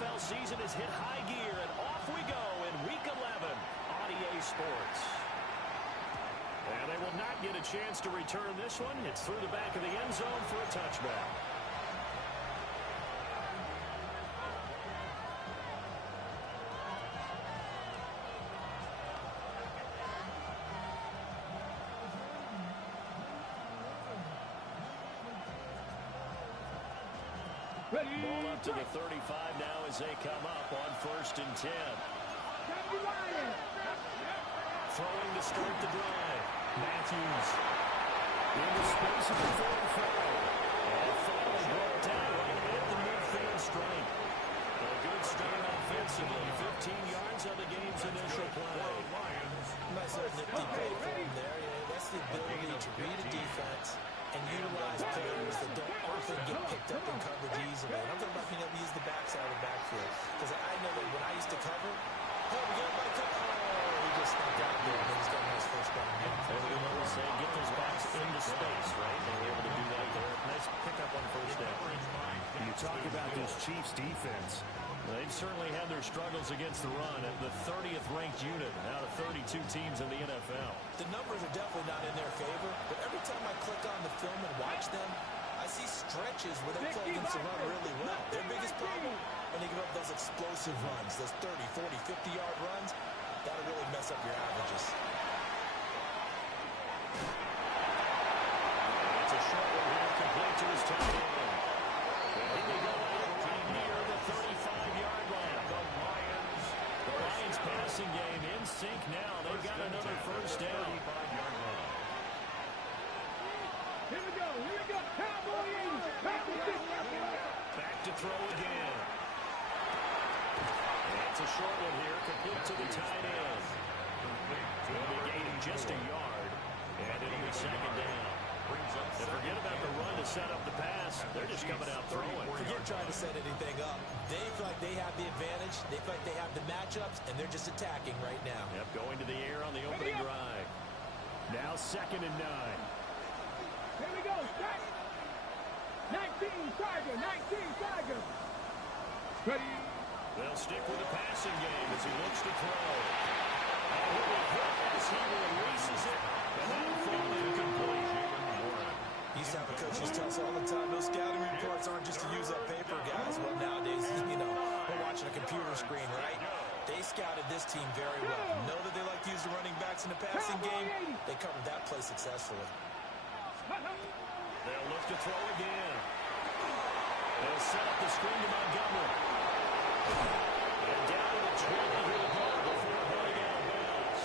NFL season has hit high gear, and off we go in Week 11 on EA Sports. And they will not get a chance to return this one. It's through the back of the end zone for a touchback. Ball up to the 35 now as they come up on 1st and 10. Throwing to start the drive. Matthews in the space of the 45. And finally brought down right at the midfield stripe. A good start offensively. 15 yards on the game's initial play. Nice little nifty play for him there. That's the ability to read a defense and utilize players that don't often get picked up in coverage easily. And I'm talking about being able to use the backside of the backfield. Because I know that when I used to cover, oh, we got my cover. Oh, he just snuck out there, and he's got his first down. They will say get those backs into space, right? They were able to do that there. Nice pickup on 1st down. You talk about this Chiefs defense. They've certainly had their struggles against the run at the 30th ranked unit out of 32 teams in the NFL. The numbers are definitely not in their favor, but every time I click on the film and watch them, I see stretches where they play against the run really well. Their biggest problem, when they give up those explosive runs, those 30, 40, 50-yard runs, that'll really mess up your averages. It's a short one here, complete to his tight end. Here they go out near the 35-yard line. The Lions passing game in sync now. They've got another 1st down. Here we go, Cowboys! Back to throw again. It's a short one here, complete to the tight end. Will be gaining just a yard, and it'll be 2nd down. And forget about the run to set up the pass. They're just coming out throwing. Forget trying to set anything up. They feel like they have the advantage. They feel like they have the matchups, and they're just attacking right now. Yep, going to the air on the opening drive. Now 2nd and 9. Here we go, strike! 19, Tiger! Ready? They'll stick with the passing game as he looks to throw. And he will hit as he releases it, and that'll fall incomplete. Used to have a coach who tells us all the time, those scouting reports aren't just to use up paper, guys. Well, nowadays, we're watching a computer screen, right? They scouted this team very well. Know that they like to use the running backs in the passing game. They covered that play successfully. They'll look to throw again. They'll set up the screen to Montgomery. And down to the 20 here before going out of bounds.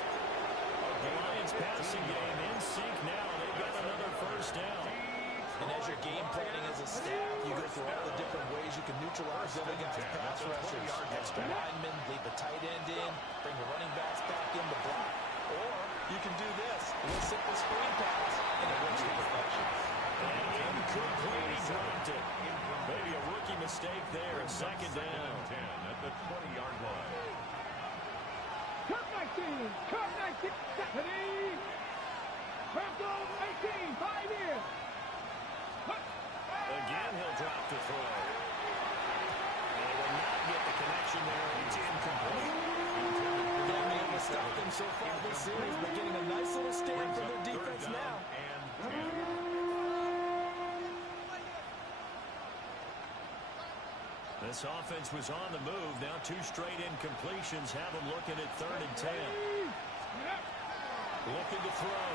The Lions passing game in sync now. They've got another 1st down. And as you're game planning as a staff, you go through all the different ways you can neutralize them against pass rushers. Extra linemen, leave the tight end in, bring the running backs back in to block. Or you can do this, a little simple screen pass, and it wins you perfection. And incomplete, he dropped it. Maybe a rookie mistake there, and 2nd down. 10 at the 20-yard line. Cut 19, Stephanie! Broncos 18, 5 here! Again, he'll drop to throw. And he will not get the connection there. It's incomplete. They haven't been able to stop them so far this series, but getting a nice little stand from their defense now. This offense was on the move. Now 2 straight incompletions have them looking at 3rd and 10. Looking to throw.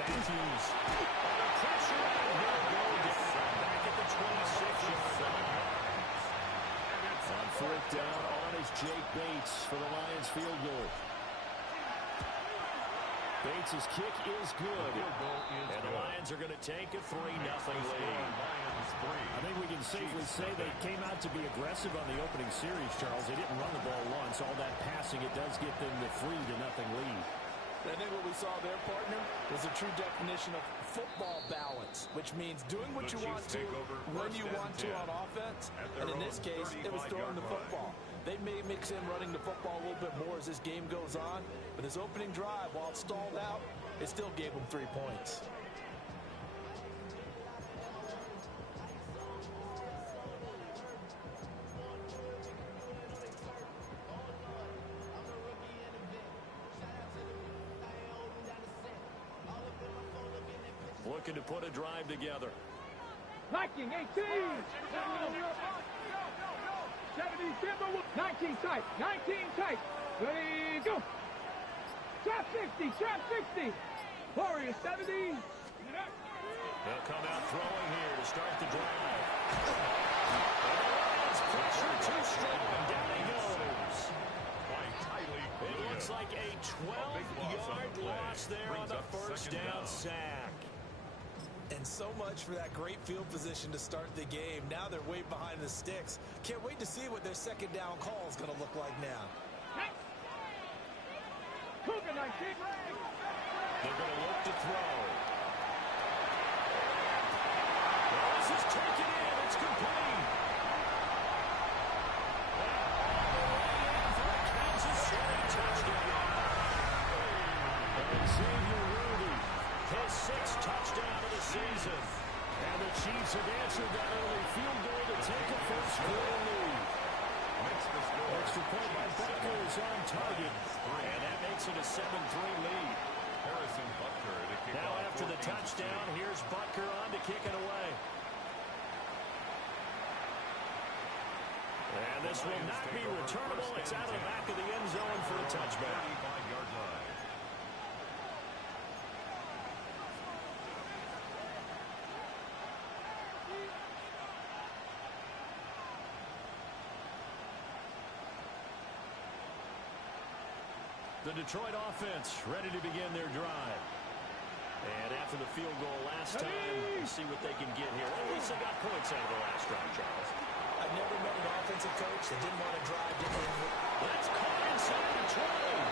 Matthews. Under pressure. And he'll go down. Back at the 26-yard line. On 4th down, on is Jake Bates for the Lions field goal. Bates' kick is good. And the Lions are going to take a 3-0 lead. I think we can safely say they came out to be aggressive on the opening series, Charles. They didn't run the ball once. All that passing, it does get them the 3-0 lead. I think what we saw there, partner, was a true definition of football balance, which means doing what you want to when you want to on offense. And in this case, it was throwing the football. They may mix in running the football a little bit more as this game goes on. But this opening drive, while it stalled out, it still gave them 3 points. looking to put a drive together. Liking 18. 70 Timber. 19 tight. 19 tight. Ready, go. Trap 60. Trap 60. Warriors 70. They'll come out throwing here to start the drive. And pressure too strong. Down he goes. It looks like a 12-yard loss there on the first down sack. And so much for that great field position to start the game. Now they're way behind the sticks. Can't wait to see what their second down call is going to look like now. Cougar 19. They're going to look to throw. This is taken in. It's complete. For a Kansas City touchdown. Xavier Rudy, his 6th touchdown of the season. And the Chiefs have answered that early field goal to take a first-quarter lead. Extra point by Butker is on target. And that makes it a 7-3 lead. Now after the touchdown, here's Butker on to kick it away. And this will not be returnable. It's out of the back of the end zone for a touchback. The Detroit offense ready to begin their drive. And after the field goal last time, we'll see what they can get here. At least they got points out of the last drive, Charles. I've never met an offensive coach that didn't want to drive to end. That's caught inside the 20.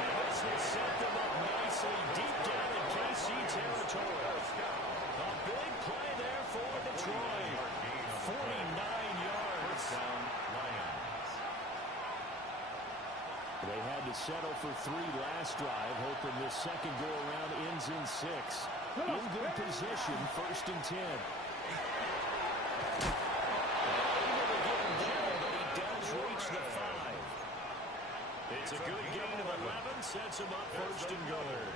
And this has set them up nicely deep down in KC territory. A big play there for Detroit. 49 yards. They had to settle for 3 last drive, hoping this second go-around ends in 6. In good position, 1st and 10. Able to get him down, but he does reach the 5. It's a good gain of 11, sets him up 1st and goal.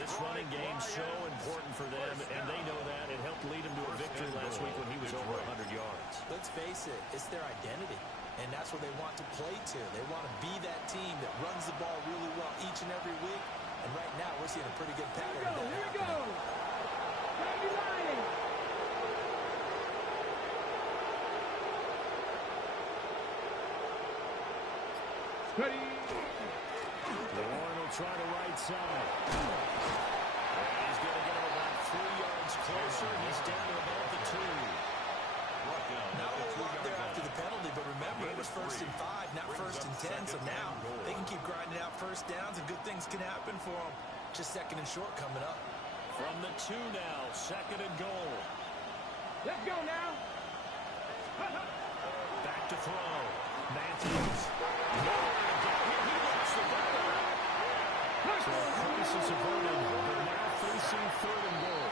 This running game so important for them, and they know that. It helped lead him to a victory last week when he was over 100 yards. Let's face it, it's their identity. And that's what they want to play to. They want to be that team that runs the ball really well each and every week. And right now, we're seeing a pretty good pattern. Here we go. Miami Lions. Ready. Warren will try the right side. And he's going to get him about 3 yards closer. He's down to about the 2. Not a whole lot there after the penalty, but remember, it was 1st and 5, not 1st and 10, so now they can keep grinding out first downs and good things can happen for them. Just 2nd and short coming up. From the 2 now, 2nd and goal. Let's go now. Back to throw. Matthews. Nowhere to go here. He lost the ball. So a crisis averted, but now facing 3rd and goal.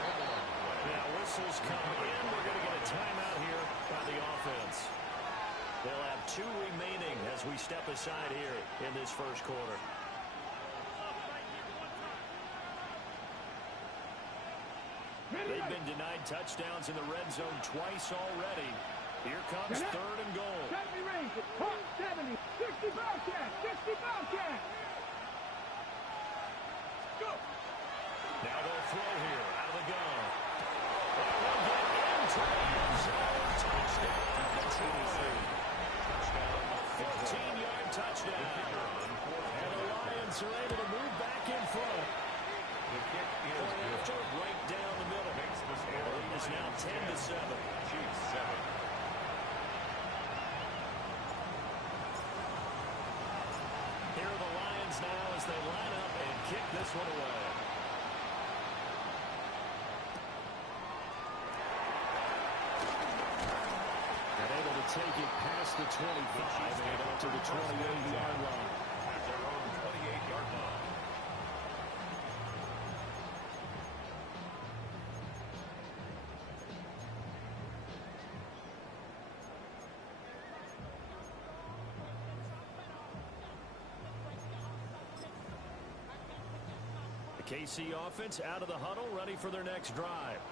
Now whistles come in. We're going to get a timeout here by the offense. They'll have 2 remaining as we step aside here in this first quarter. They've been denied touchdowns in the red zone twice already. Here comes 3rd and goal. 70 range. 70. 60 Bobcat. 60 Bobcat. Go. Now they'll throw here out of the gun. They'll get into the end zone. Touchdown, Detroit. A 14-yard touchdown. And the Lions are able to move back in front. The kick is After right down the middle. And the lead is now 10-7. Chiefs 7. Here are the Lions now as they line up and kick this one away. And able to take it past the 25 and out to the 28-yard line. At their own 28-yard line. KC offense out of the huddle, ready for their next drive.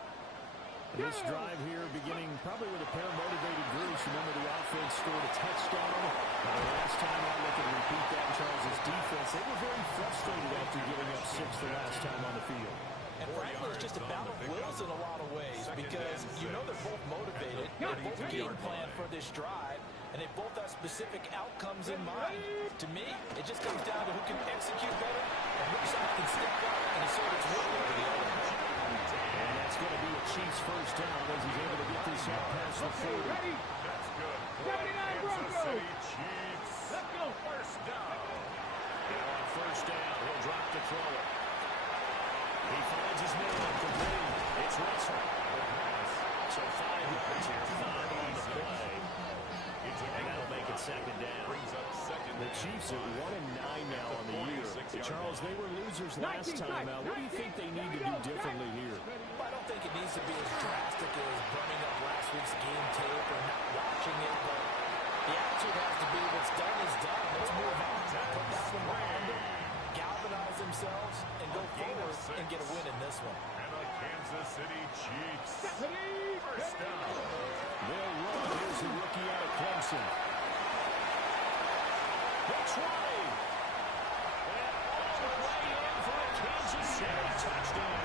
This drive here beginning probably with a pair of motivated groups. Remember, the offense scored a touchdown. The last time I look and repeat that, Charles' defense, they were very frustrated after giving up 6 the last time on the field. And frankly, it's just a battle of wills in a lot of ways because you know they're both motivated. They both game plan for this drive, and they both have specific outcomes in mind. To me, it just comes down to who can execute better and which side can step up and assert its will over the other. And that's going to be a Chiefs first down as he's able to get this out past the 40. Ready? That's good. 79 Kansas Broncos. City Chiefs. Let's go. First down. Now on first down, he'll drop the throw. He finds his man complete. It's Russell. So 5 yards here, 5 on the play. And that'll make it second down. Brings up second. The Chiefs are 1-9 now on the year. Charles, they were losers last time out. What do you think they need to do differently here? I don't think it needs to be as drastic as burning up last week's game tape or not watching it, but the attitude has to be what's done is done. Let's move on. Put that one behind them, galvanize themselves, and go forward and get a win in this one. And the Kansas City Chiefs. Ready? First down. They'll run. Here's the rookie out of Clemson. That's right. And all the way in for a Kansas City touchdown.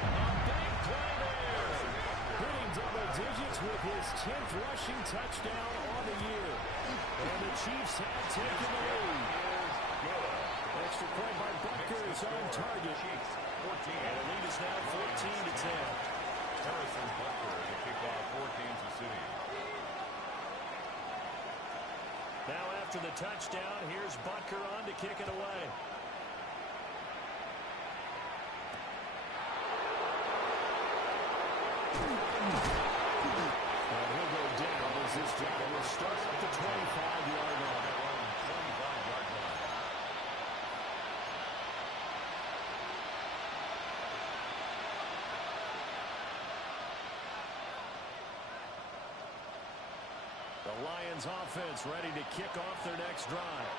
A big play there. Hitting double digits with his 10th rushing touchdown on the year. And the Chiefs have taken the lead. Extra point by Butker is on target. And the lead is now 14-10. Harrison Butker to kick off for Kansas City. Now after the touchdown, here's Butker on to kick it away. And he'll go down as this drive will start at the 25-yard line. 25-yard line. The Lions offense ready to kick off their next drive.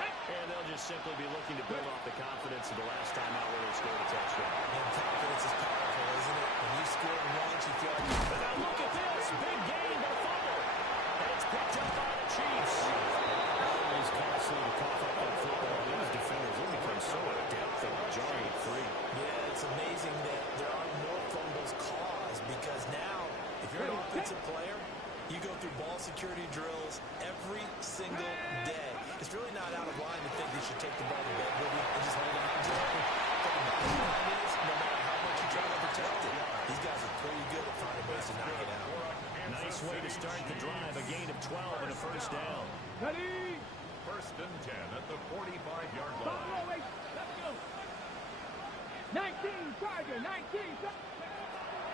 And they'll just simply be looking to build off the confidence of the last time out where they scored a touchdown. And confidence is powerful, isn't it? When you score once, you feel like you But now look at this. Big gain, but a fumble. And it's picked up by the Chiefs. It's costly to cough up that football. These defenders will become so adept at jarring it free. Yeah, it's amazing that there are more fumbles caused because now, if you're an offensive player, you go through ball security drills every single day. It's really not out of line to think you should take the ball to bed with you and just hold on to it. But the bottom line is, no matter how much you try to protect it, these guys are pretty good at finding ways to knock it out. Nice way to start the drive. A gain of 12 and a first down. Ready? First and 10 at the 45-yard line. Buffalo, wait. Let's go. 19 Tiger, 19.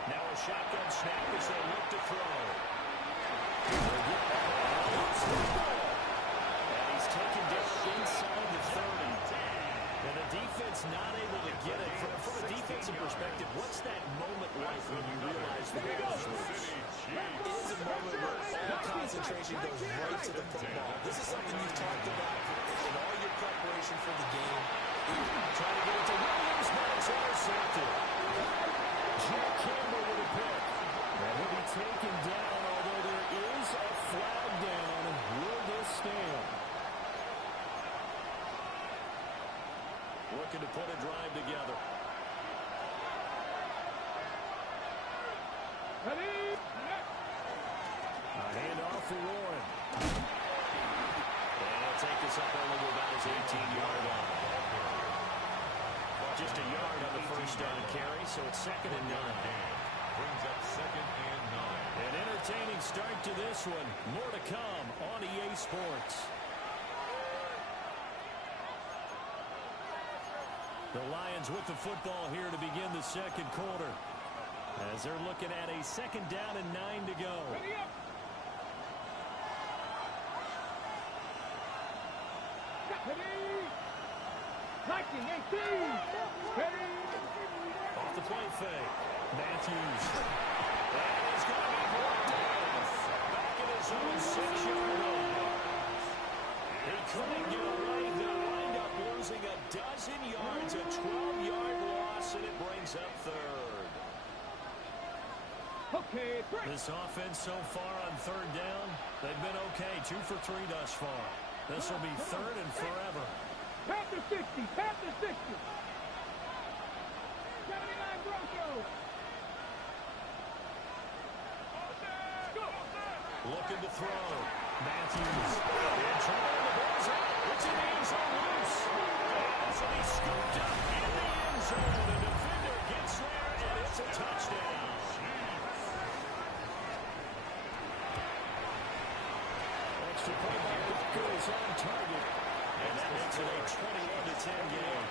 Now a shotgun snap as they look to throw. And he's taken down inside the 30. And the defense not able to get it. From a defensive perspective, what's that moment like when you realize the ball is loose? It is a moment where all concentration goes right to the football. This is something you've talked about in all your preparation for the game. Trying to get it to Williams, but it's intercepted. Jack Campbell with a pick. And he'll be taken down, although there is a flag down. Will this stand? Looking to put a drive together. Ready? A handoff for Warren. And he'll take this up only to about his 18-yard line. Just a yard on the first down carry, so it's second and 9. Brings up second and 9. An entertaining start to this one. More to come on EA Sports. The Lions with the football here to begin the second quarter. As they're looking at a second down and 9 to go. Ready up. Ready. 19, 18. Ready. Off the play fake. Matthews. And he's going to be brought down. Back in his own 6-yard line. He couldn't get away. They'll wind up losing a dozen yards of pass, and it brings up third. Okay, three. This offense so far on third down, they've been okay. 2 for 3 thus far. This will be third and forever. Panther 60, Panther 60. 79 Broncos. Looking to throw. Matthews. In trouble. The ball's out. It's in the end zone loose. And he's scooped up in the end zone. The defender gets there, and it's a touchdown. Extra point by Broncos on target. And that makes it a 21-10 game.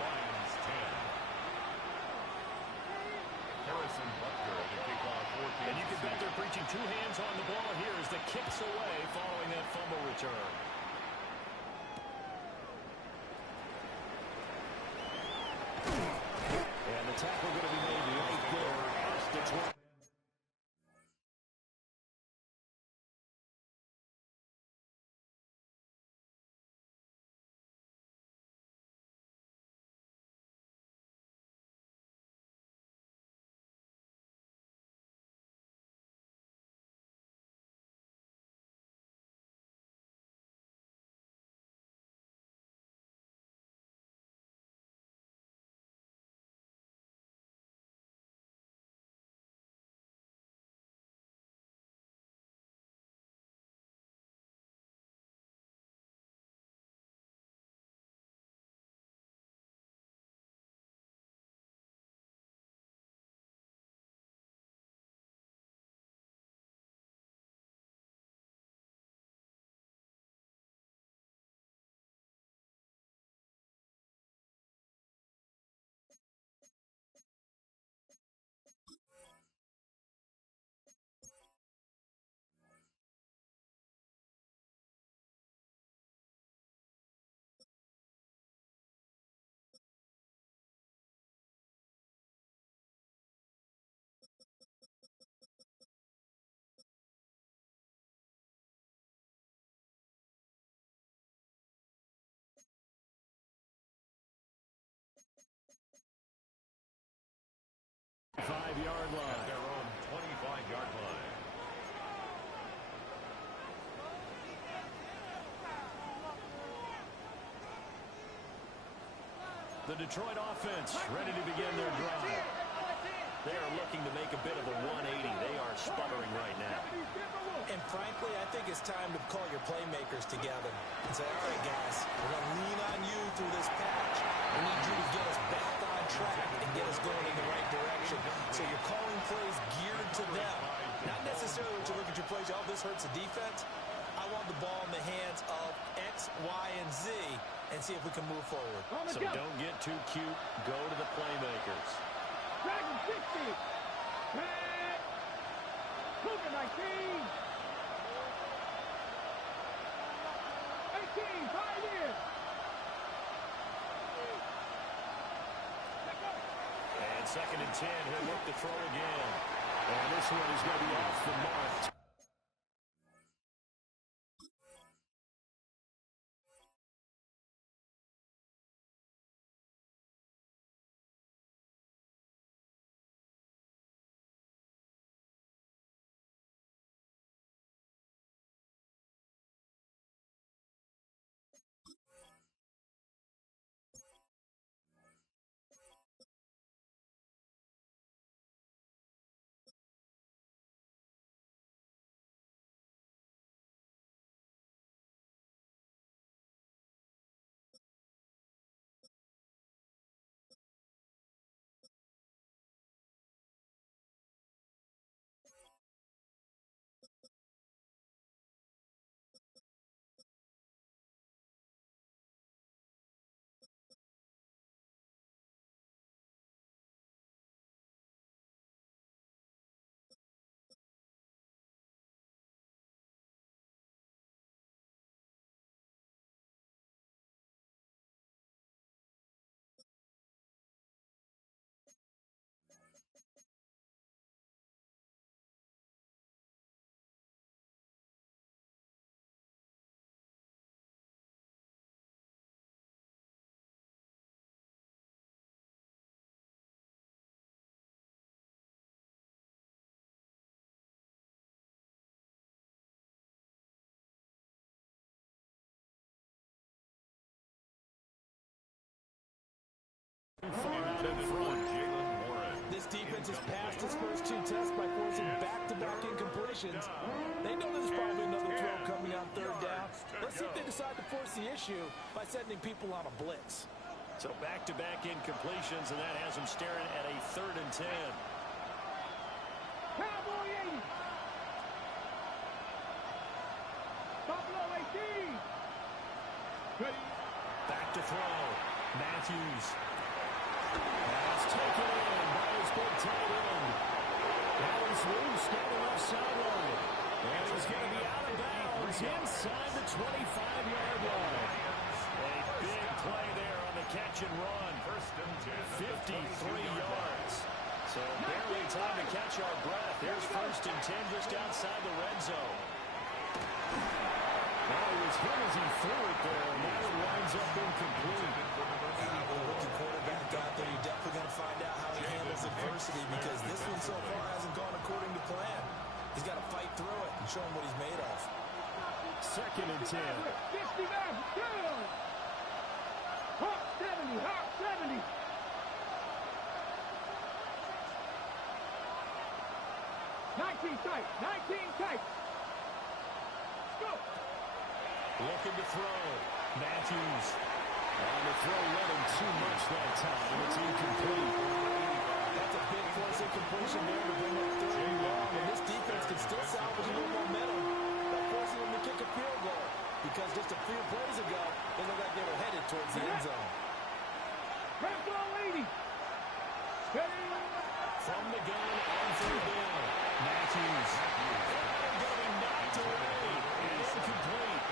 Lions 10. Harrison Butker to kick off 14. And you can bet they're preaching 2 hands on the ball here as the kick's away following that fumble return. And the tackle going to be made right there at the 20. Five-yard line. At their own 25-yard line. The Detroit offense ready to begin their drive. They are looking to make a bit of a 180. They are sputtering right now. And frankly, I think it's time to call your playmakers together and say, all right, guys, we're going to lean on you through this patch. We need you to get us back on track and get us going in the right direction. So you're calling plays geared to them. Not necessarily to look at your plays, oh, this hurts the defense. I want the ball in the hands of X, Y, and Z and see if we can move forward. So don't get too cute. Go to the playmakers. Dragon 60. Cougar 19. 18, 5 years. And 2nd and 10. He'll look to throw again. And this one is going to be off the mark. out in front. This defense has passed its first two tests by forcing back-to-back incompletions. They know there's probably another throw coming on third down. Let's see if they decide to force the issue by sending people on a blitz. So back-to-back incompletions, and that has them staring at a 3rd and 10. Cowboy 80. Buffalo 18. Ready. Back to throw. Matthews. That's taken in by his big tight end. That is loose down the left sideline. And he's going to be out of bounds inside the 25-yard line. A big play there on the catch and run. 53 yards. So barely time to catch our breath. There's 1st and 10 just outside the red zone. Well, it was hit as he threw it there, and now it winds up incomplete. With the quarterback out there, you're definitely going to find out how he handles adversity, because this one so far hasn't gone according to plan. He's got to fight through it and show him what he's made of. 2nd and 10. 50 yards. Good. Hawk 70. Hawk 70. Nineteen tight. Go. Looking to throw. Matthews. On the throw, running too much that time. It's incomplete. That's a big force incompletion there to bring up 3rd and long, and this defense can still salvage a little momentum by forcing them to kick a field goal, because just a few plays ago, they looked like they were headed towards the end zone. Buffalo 80. Ready. From the gun on 3rd down. Matthews. Going knocked away. Incomplete.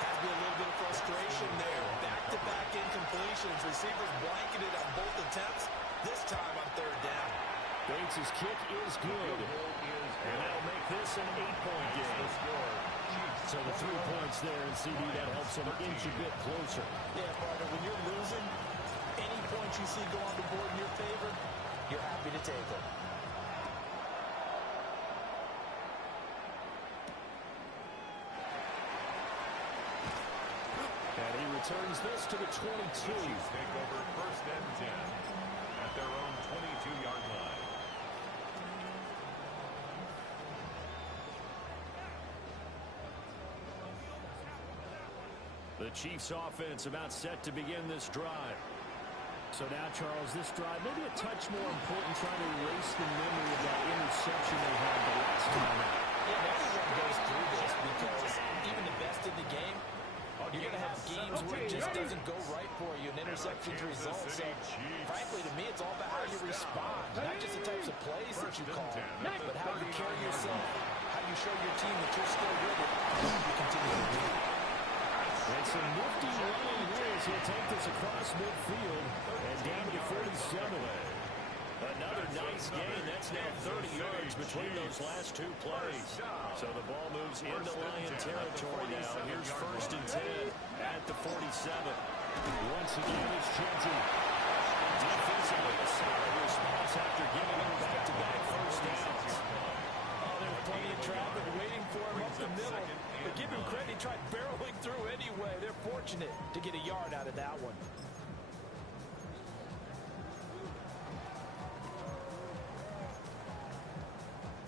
Has been a little bit of frustration there. Back-to-back incompletions. Receivers blanketed on both attempts, this time on 3rd down. Bates' kick is good. And that'll make this an 8-point game. So the 3 points there, and CD, that helps them inch a bit closer. Yeah, partner, when you're losing, any points you see go on the board in your favor, you're happy to take them. And he returns this to the 22. Chiefs take over 1st and 10 at their own 22-yard line. The Chiefs offense about set to begin this drive. So now, Charles, this drive maybe a touch more important, trying to erase the memory of that interception they had the last time out. Yeah, everyone goes through this, because even the best in the game, you're going to have games where it just doesn't go right for you, and interceptions result. So, frankly, to me, it's all about how you respond, not just the types of plays that you call, but how you carry yourself, how you show your team that you're still with it, and you continue to do it. And some nifty running here as he'll take this across midfield and down to the 47. Another nice gain. That's now 30 yards between those last 2 plays. So the ball moves into Lion territory now. Here's 1st and 10 at the 47. Once again, it's Chenty. Defensively, a solid response after giving them back-to-back 1st downs. Oh, there's plenty of traffic waiting for him up the middle. But give him credit, he tried barreling through anyway. They're fortunate to get a yard out of that one.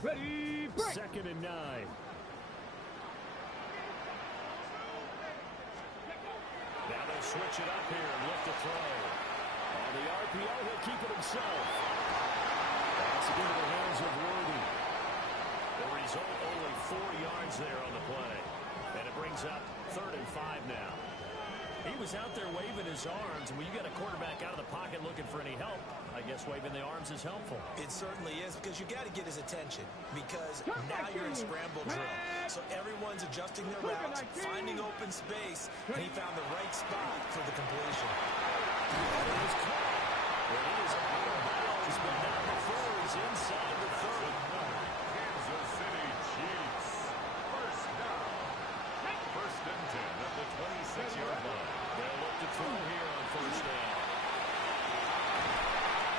Ready. Break. 2nd and 9. Now they'll switch it up here and look to throw. On the RPO, he'll keep it himself. That's into the hands of Worthy. The result, only 4 yards there on the play. And it brings up 3rd and 5 now. He was out there waving his arms, and when you got a quarterback out of the pocket looking for any help, I guess waving the arms is helpful. It certainly is, because you got to get his attention, because now you're in scramble drill. So everyone's adjusting their routes, finding open space, and he found the right spot for the completion. And it is caught. And he is out of bounds, but not before he's inside the 30. Kansas City Chiefs. 1st down. 1st and 10 at the 26-yard line. They'll look to throw here on 1st down.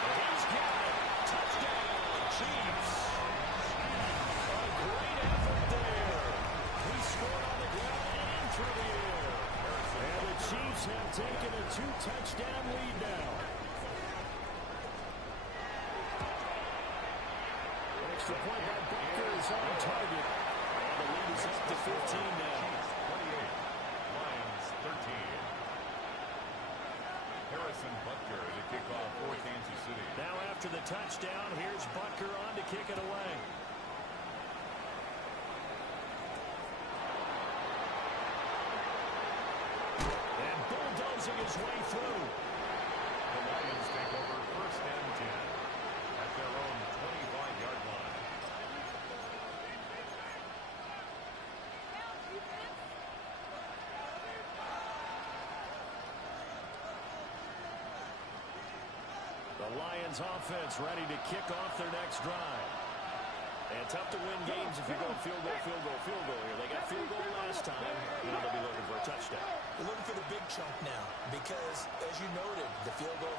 And he's got it. Touchdown, Chiefs. A great effort there. He scored on the ground and through the air. And the Chiefs have taken a 2-touchdown lead now. Extra point by Butker is on target. And the lead is up to 15 now. 28. Lions 13. Harrison Butker to kick off for Kansas City. Now after the touchdown, here's Butker on to kick it away. And bulldozing his way through. The Lions take over first and 10 at their own 25-yard line. The Lions offense ready to kick off their next drive. And tough to win games if you're going field goal here. They got field goal last time. Now they'll be looking for a touchdown. They're looking for the big chunk now because, as you noted, the field goal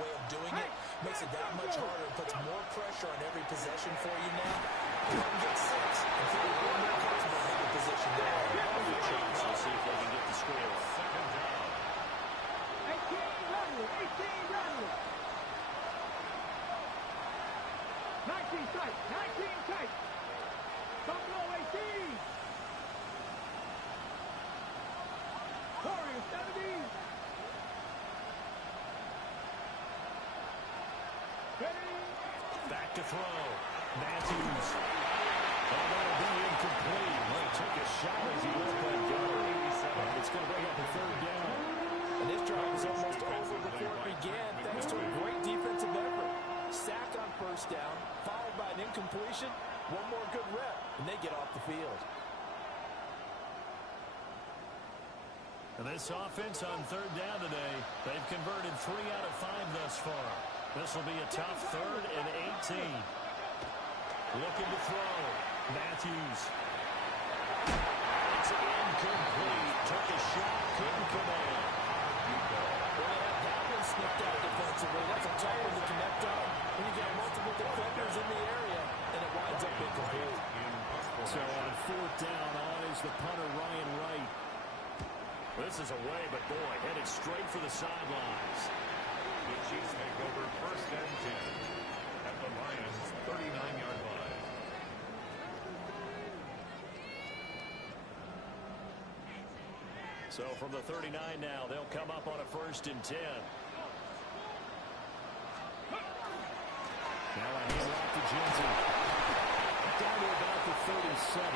way of doing it makes it that much harder and puts more pressure on every possession for you now. You can get 6 and feel a little more comfortable in the position there. Good chance to see if they can get the score. Second down. 18 running. 19 tight. Buffalo 18. Warriors 70. Ready. Back to throw. Matthews. Oh, that'll be incomplete. Well, he took a shot as he let that go. And it's going to bring up a third down. And this drive is almost over before it began thanks to a great defensive effort. Sack on first down, followed by an incompletion. One more good rep, and they get off the field. And this offense on third down today, they've converted 3 out of 5 thus far. This will be a tough 3rd and 18. Looking to throw. Matthews. It's incomplete. Took a shot, couldn't come in. Well, they have that one snipped out defensively. That's a tough one to connect on when you got multiple defenders in the area, and it winds up incomplete. So on 4th down, on is the punter, Ryan Wright. This is away, but boy, headed straight for the sidelines. The Chiefs take over first and 10 at the Lions' 39-yard line. So from the 39 now, they'll come up on a 1st and 10. Now a hand off to Genty. Down to about the 37.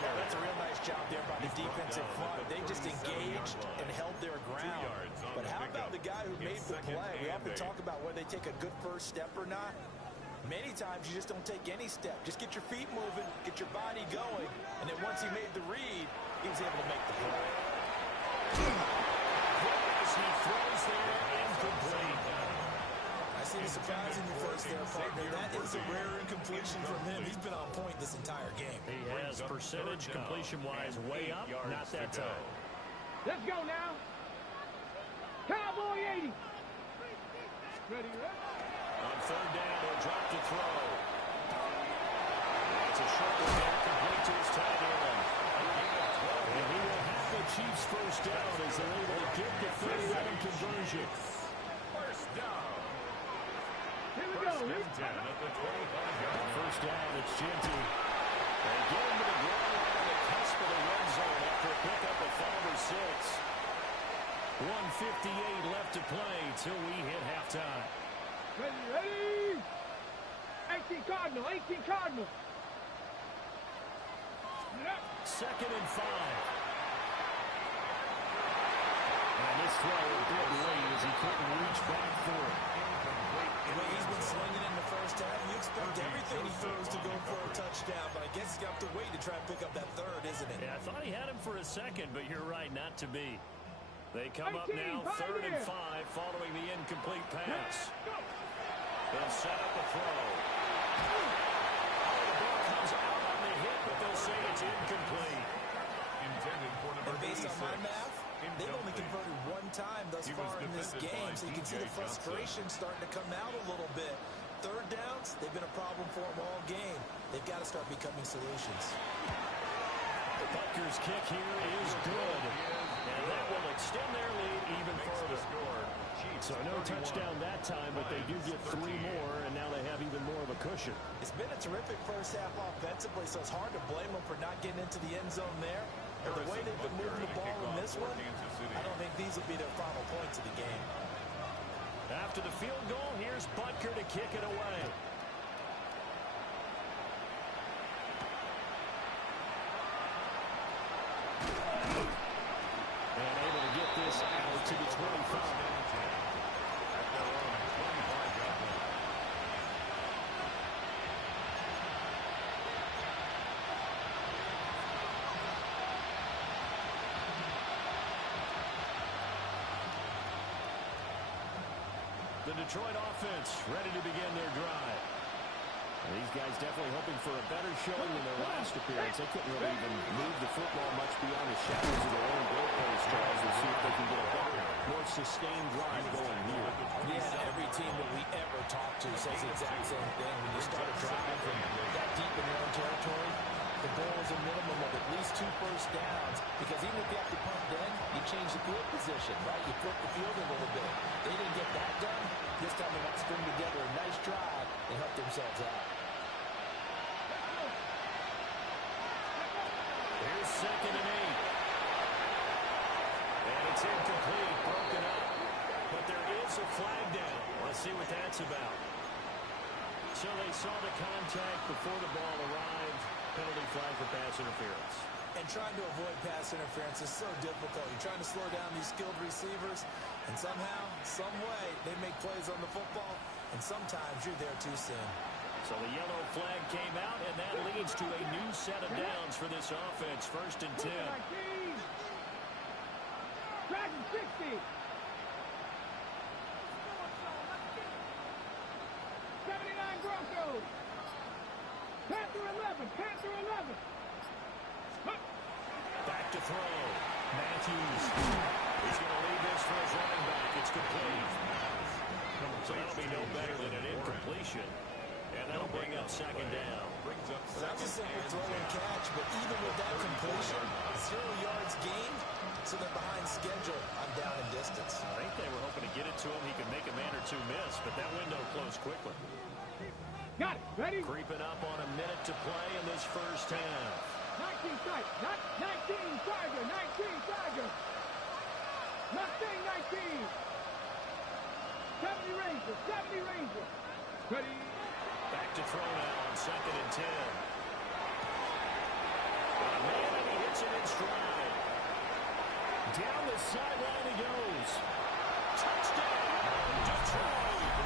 That's a real nice job there by the defensive front. They just engaged and held their ground. But how about the guy who made the play? We often talk about whether they take a good first step or not. Many times you just don't take any step. Just get your feet moving, get your body going, and then once he made the read, he was able to make the play. As he throws there, incomplete. I see the surprise in your face there, partner. That is a rare incompletion from him. He's been on point this entire game. He has percentage completion-wise way up, not that time. Let's go now. Cowboy 80. Ready. On 3rd down, he'll drop to throw. It's a short one there, complete to his tight end. And he will have the Chiefs first down as they're able to get the 3rd-down conversion. First down. Here we First go. and 10 at the 25-yard line. First down, it's Genty. They get him to the ground line on the cusp of the red zone after a pickup of 5 or 6. 1:58 left to play till we hit halftime. Ready. 18 Cardinal. 18 Cardinal. 2nd and 5. And this throw a bit late as he couldn't reach back for it. The way he's been slinging in the first half, you expect everything he throws to go for a touchdown, but I guess he's got to wait to try and pick up that 3rd, isn't it? Yeah, I thought he had him for a second, but you're right, not to be. They come up now 3rd and 5 following the incomplete pass. They'll set up a throw. The ball comes out on the hit, but they'll say it's incomplete. Intended for number And based on my 86. math, they've only converted 1 time thus far in this game, so you can see the frustration starting to come out a little bit. 3rd downs, they've been a problem for them all game. They've got to start becoming solutions. Butker's kick here is good. And that will extend their lead even further. So no touchdown that time, but they do get 3 more, and now they have even more of a cushion. It's been a terrific first half offensively, so it's hard to blame them for not getting into the end zone there. But the way they've been moving the ball in this one, I don't think these will be their final points of the game. After the field goal, here's Butker to kick it away. And able to get this out to the 25. The Detroit offense ready to begin their drive. And these guys definitely hoping for a better showing than their last appearance. They couldn't really even move the football much beyond the shadows of their own goalpost, Charles. We'll see if they can get a better, more sustained drive going here. Yeah, every team that we ever talk to says the exact same thing. When you start a drive and that deep in your own territory, the goal is a minimum of at least 2 first downs, because even if you have to punt then, you change the field position, right? You flip the field a little bit. They didn't get that done. This time they want to string together a nice drive and help themselves out. Here's 2nd and 8. And it's incomplete, broken up. But there is a flag down. Let's see what that's about. So they saw the contact before the ball arrived. Penalty flag for pass interference. And trying to avoid pass interference is so difficult. You're trying to slow down these skilled receivers, and somehow, some way, they make plays on the football, and sometimes you're there too soon. So the yellow flag came out, and that leads to a new set of downs for this offense. 1st and 10. Dragon 60. 79 Broncos. Panther 11. Panther 11. Back to throw. Matthews. He's going to leave this for his running back. It's complete. So that'll be no better than an incompletion. And that'll bring up 2nd down. Well, that's a simple throw and catch, but even with that completion, 0 yards gained, so they're behind schedule on down and distance. I think they were hoping to get it to him. He could make a man or 2 miss, but that window closed quickly. Got it. Ready? Creeping up on a minute to play in this first half. 19 tight. Not 19 Tiger. 19 Tiger. Mustang 19. 70 Ranger. 70 Ranger. Ready? Back to throw now on 2nd and 10. Got a man, and he hits it in stride. Down the sideline he goes. Touchdown, Detroit.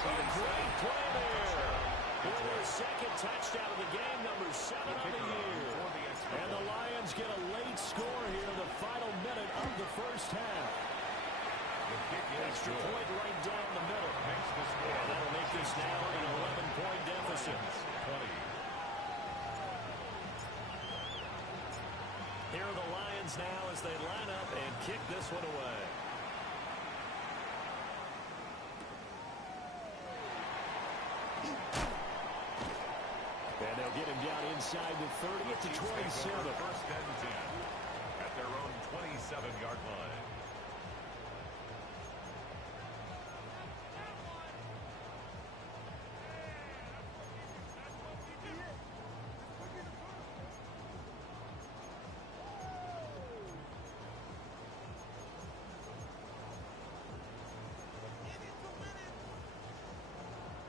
A great play there. For their 2nd touchdown of the game, number 7 on the year. And the Lions get a late score here in the final minute of the first half. Extra point right down the middle. And that'll make this now an 11-point deficit. Here are the Lions now as they line up and kick this one away. And they'll get him down inside the 30 at the 27. 1st and 10 at their own 27-yard line.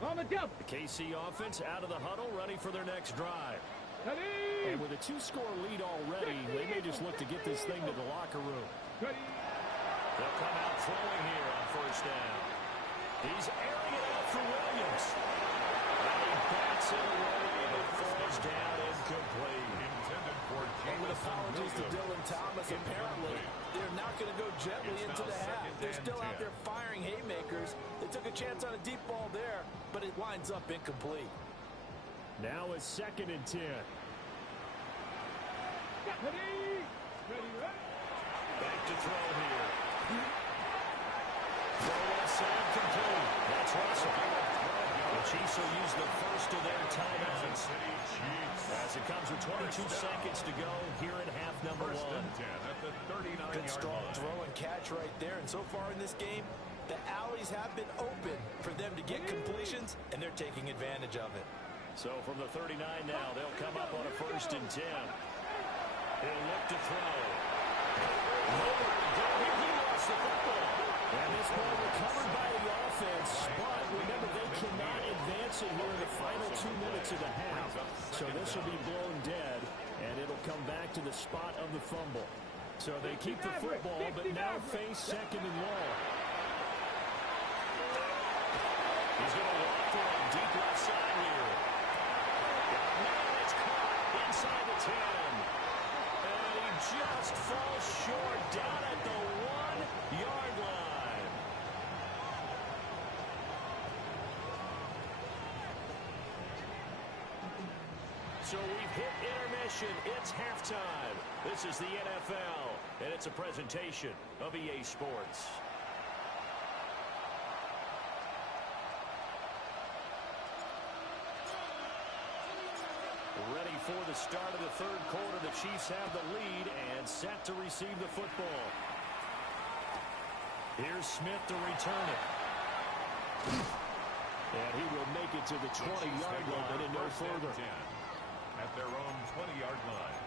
On the double. The KC offense out of the huddle, ready for their next drive. Ready? And with a 2-score lead already, they may just look to get this thing to the locker room. Ready? They'll come out throwing here on 1st down. He's airing it out for Williams. And he bats it away, and it falls down incomplete. Intended for And with apologies to Dylan Thomas, apparently they're not going to go gently into the half. They're still out there firing haymakers. They took a chance on a deep ball there, but it winds up incomplete. Now it's 2nd and 10. Ready? Ready, ready. Back to throw here. Throw left side complete. That's Russell. The Chiefs will use the first of their timeouts offense. As it comes with 22 seconds to go here in half number 1. Good strong throw and catch right there. And so far in this game, the alleys have been open for them to get completions, and they're taking advantage of it. So from the 39 now, they'll come up on a 1st and 10. He'll look to throw. He lost the football. And this ball recovered by the offense, but remember, they cannot advance it here in the final 2 minutes of the half. So this will be blown dead, and it'll come back to the spot of the fumble. So they keep the football, but now face 2nd and long. He's going to walk for a deep left side here. Man, it's caught inside the 10. And he just falls short down at the 1-yard line. So we've hit intermission. It's halftime. This is the NFL, and it's a presentation of EA Sports. Ready for the start of the 3rd quarter. The Chiefs have the lead and set to receive the football. Here's Smith to return it. And he will make it to the 20-yard line and no further. At their own 20-yard line.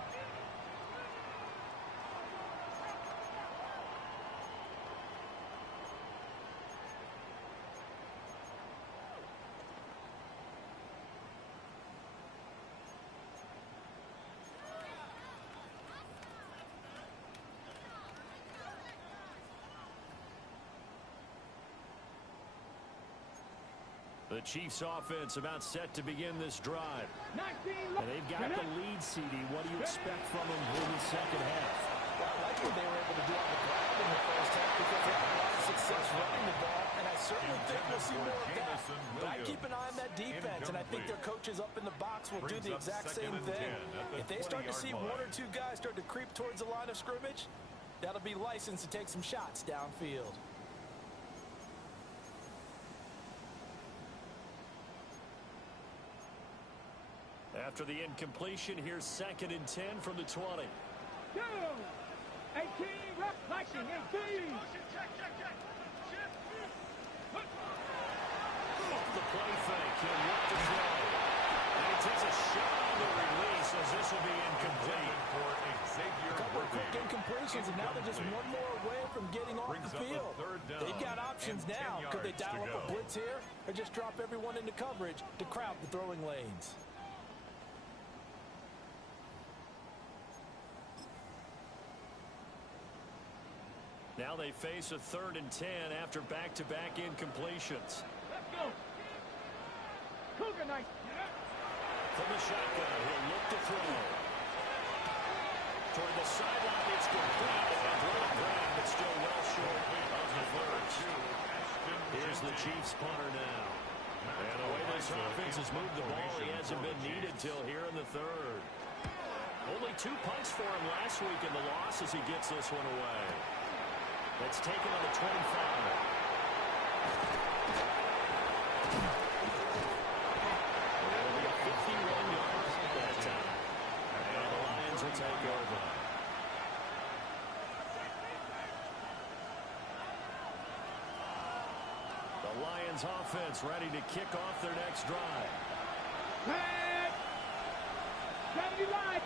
The Chiefs offense about set to begin this drive. And they've got the lead, CD. What do you expect from them in the second half? Well, I like what they were able to do on the ground in the first half because they had a lot of success running the ball, and I certainly think we'll see more of that. But I keep an eye on that defense, and I think their coaches up in the box will do the exact same thing. If they start to see 1 or 2 guys start to creep towards the line of scrimmage, that'll be licensed to take some shots downfield. After the incompletion, here's 2nd and 10 from the 20. 2, 18, left, flashing, 18. Off the play fake, he'll look to throw. And he takes a shot on the release as this will be incomplete. A couple of quick incompletions, and now they're just 1 more away from getting off the field. They've got options now. Could they dial up a blitz here or just drop everyone into coverage to crowd the throwing lanes? Now they face a 3rd and 10 after back-to-back incompletions. Let's go. Cougar night. From the shotgun, he'll look to throw. Toward the sideline, it's complete. And Will Graham, but still well short of the first. Here's the Chiefs punter now. And the way this offense has moved the ball, he hasn't been needed till here in the 3rd. Only 2 punts for him last week in the loss as he gets this one away. That's taken on the 25. It'll be 51 yards at that time. And the Lions will take over. The Lions offense ready to kick off their next drive. Red. 70 line.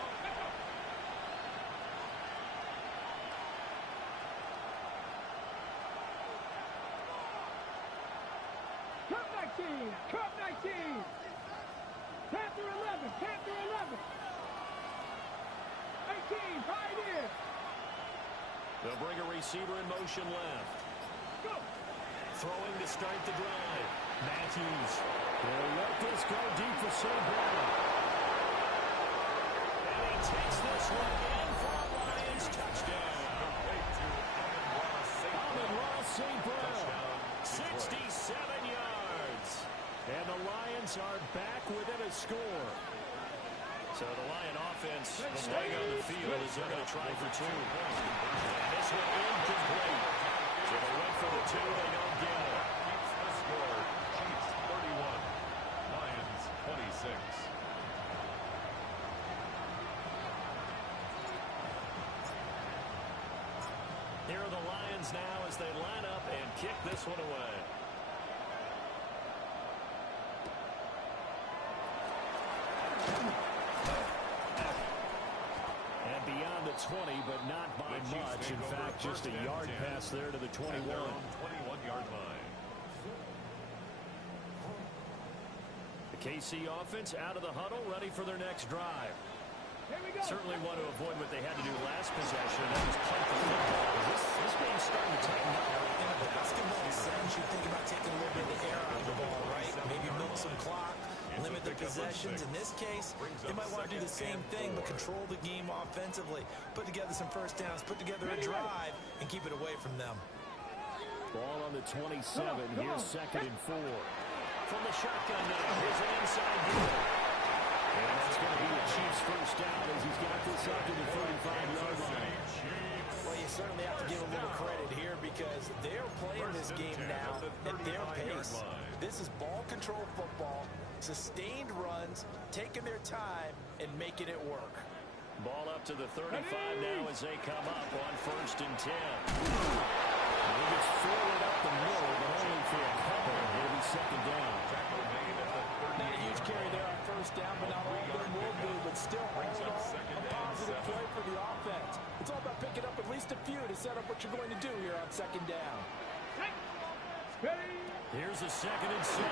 Cup 19. Panther 11. Panther 11. 18. Pioneer. They'll bring a receiver in motion left. Go. Throwing to start the drive. Matthews. They'll let this go deep for St. Brown. And he takes this one in for a Lions touchdown. Amon-Ra St. Brown. 67 yards. And the Lions are back within a score. So the Lion offense staying on the field as they're going to try for 2. And this one incomplete. So they went for the 2, they don't get it. Keeps the score. Chiefs 31, Lions 26. Here are the Lions now as they line up and kick this one away. And beyond the 20, but not by much. In fact, just a yard pass there to the 21. 21-yard line. The KC offense out of the huddle, ready for their next drive. Certainly want to avoid what they had to do last possession. That was punt the football. This game's starting to tighten up. In a basketball sense, you think about taking a little bit of the air out of the ball, right? Maybe milk some clock, limit their possessions. In this case, they might want to do the same thing, but control the game offensively. Put together some first downs, put together a drive, and keep it away from them. Ball on the 27. Here's 2nd and 4. From the shotgun now, here's an inside deal. And that's going to be a Chiefs first down as he's got this up to the 35-yard line. Well, you certainly have to give a little credit here because they're playing this game now at their pace. This is ball control football, sustained runs, taking their time, and making it work. Ball up to the 35 now as they come up on 1st and 10. He gets forward up the middle, but only for a couple. It'll be 2nd down. Not a huge carry there on 1st down, but not all of them will do, but still all in all, a positive play for the offense. It's all about picking up at least a few to set up what you're going to do here on 2nd down. Here's a 2nd and 7.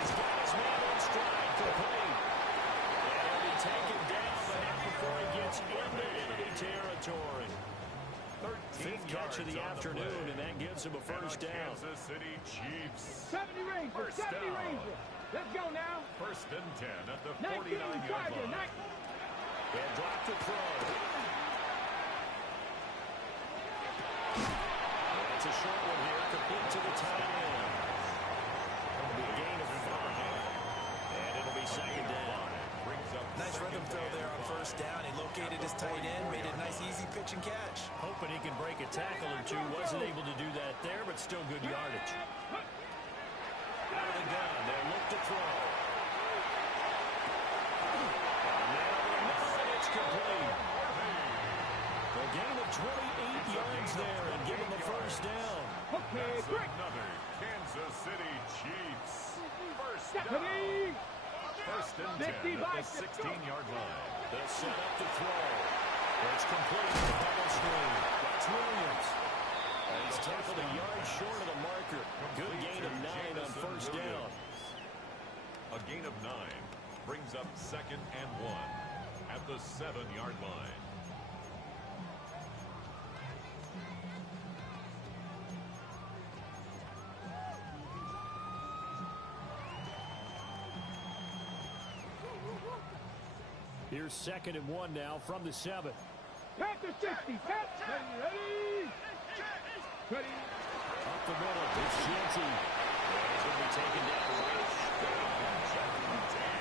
He's got his man in stride, complete. And he'll be taken down, but not before he gets into enemy territory. 5th catch of the afternoon, and that gives him a first down. Kansas City Chiefs. 70 Rangers, 70 Rangers. Let's go now. 1st and 10 at the 19 49-yard Tiger, line. And drop to throw. It's a short one here, complete to the tight end. It'll be a gain of 5. And it'll be 2nd down. Nice rhythm throw there on 1st down. He located his tight end, made a nice easy pitch and catch. Hoping he can break a tackle or two. Wasn't able to do that there, but still good yardage. Out of the gun, they'll look to throw. And it's complete. A gain of 28 yards there and give him a first down. Okay, That's break. another Kansas City Chiefs. First down. 1st and 10 at the 16-yard line. They'll set up to throw. It's complete to the bubble screen. That's Williams. And he's tackled a yard short of the marker. Good gain of 9 on 1st down. A gain of 9 brings up 2nd and 1 at the 7-yard line. Here's 2nd and 1 now from the 7. Panther 60. Panther. Ready. Ready. Up the middle. It's Genty. He's going to be taken down.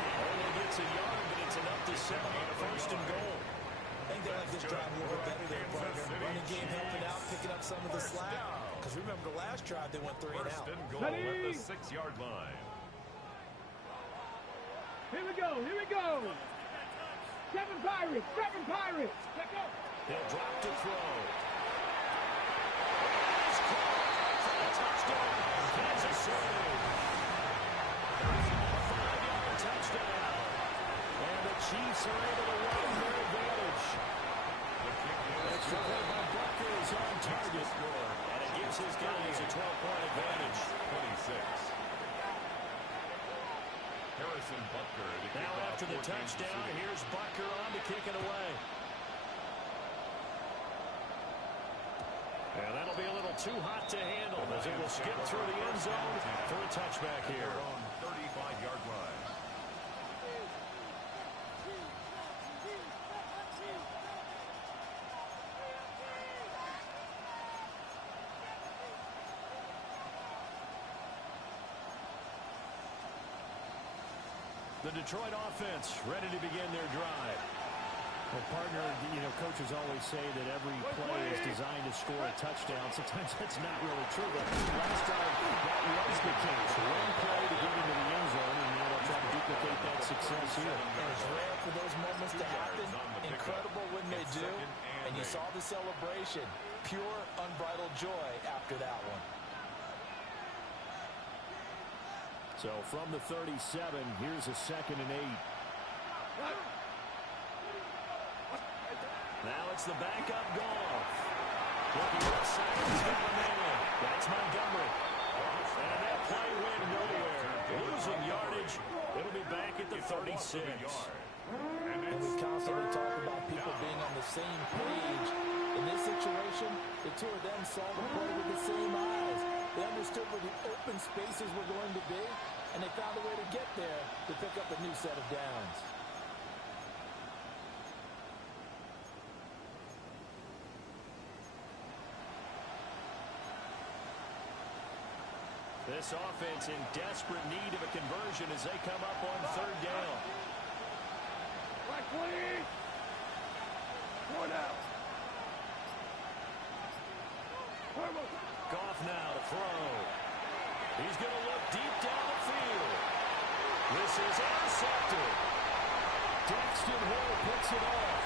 Only gets a yard, but it's enough to set up on 1st and goal. I think they like this drive a little bit better there, partner. Running game helping out, picking up some of the slack. Because remember the last drive, they went 3 and out. 1st and goal at the 6-yard line. Here we go. Here we go. 7 Pirates. 7 Pirates. Let's go. He'll drop to throw. He's caught for a touchdown. Kansas City. A 5-yard touchdown. And the Chiefs are able to run their advantage. Extra point by Bucker is on target. And it gives his guys a 12-point advantage. 26. Harrison Butker. Now after the touchdown, here's Bucker on to kick it away. And that'll be a little too hot to handle as it will skip through the end zone for a touchback here. Their own 35-yard line. The Detroit offense ready to begin their drive. Well, partner, you know, coaches always say that every play is designed to score a touchdown. Sometimes that's not really true, but last time that was the case. One play to get into the end zone, and now they'll try to duplicate that success here. And it's rare for those moments to happen. Incredible when they do. And you saw the celebration. Pure, unbridled joy after that one. So from the 37, here's a 2nd and 8. Now it's the backup Goff. Looking for a sack. He's got a man. That's Montgomery. And that play went nowhere. Losing yardage. It'll be back at the 36. And we constantly talk about people being on the same page. In this situation, the two of them saw the play with the same eyes. They understood where the open spaces were going to be, and they found a way to get there to pick up a new set of downs. This offense in desperate need of a conversion as they come up on 3rd down. Right, please. 4 down. Goff now to throw. He's going to look deep down the field. This is intercepted. Daxton Hill picks it off.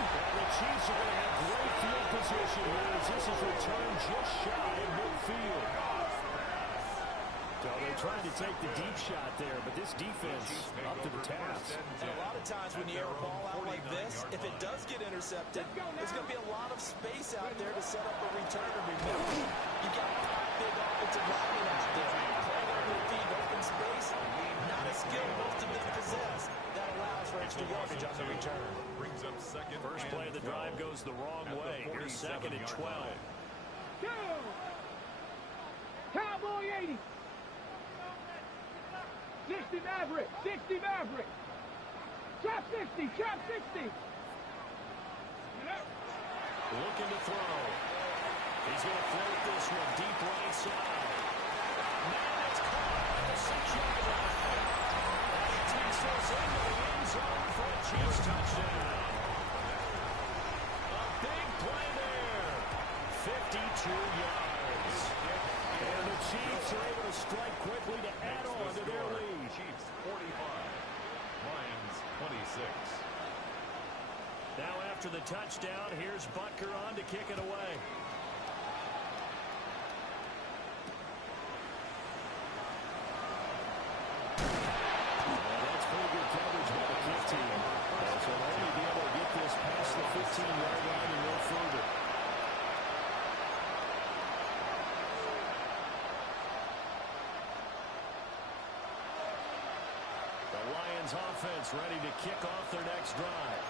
And the Chiefs are going to have great field position here as this is returned just shy of midfield. So they tried to take the deep shot there, but this defense up to the task. And a lot of times when you air a ball out like this, if it does get intercepted, there's going to be a lot of space out there to set up a return. Remember, you got 5 big offensive linemen out there. Playing on their feet, open space, not a skill most of them possess. That allows for extra yardage on the return. Brings up 2nd. First play of the drive goes the wrong way. Here's 2nd and 12. Go! Cowboy 80. 60 Maverick. 60 Maverick. Trap 60. Trap 60. Looking to throw. He's going to float this one deep right side. Man, it's caught at the 6-yard line. And he takes us into the end zone for a Chiefs touchdown. A big play there. 52 yards. And the Chiefs are able to strike quickly to add on to their lead. Chiefs 45. Lions 26. Now after the touchdown, here's Butker on to kick it away. Well, that's pretty good coverage by the kick team. So they'll only be able to get this past the 15-yard line and no further. The Lions offense ready to kick off their next drive.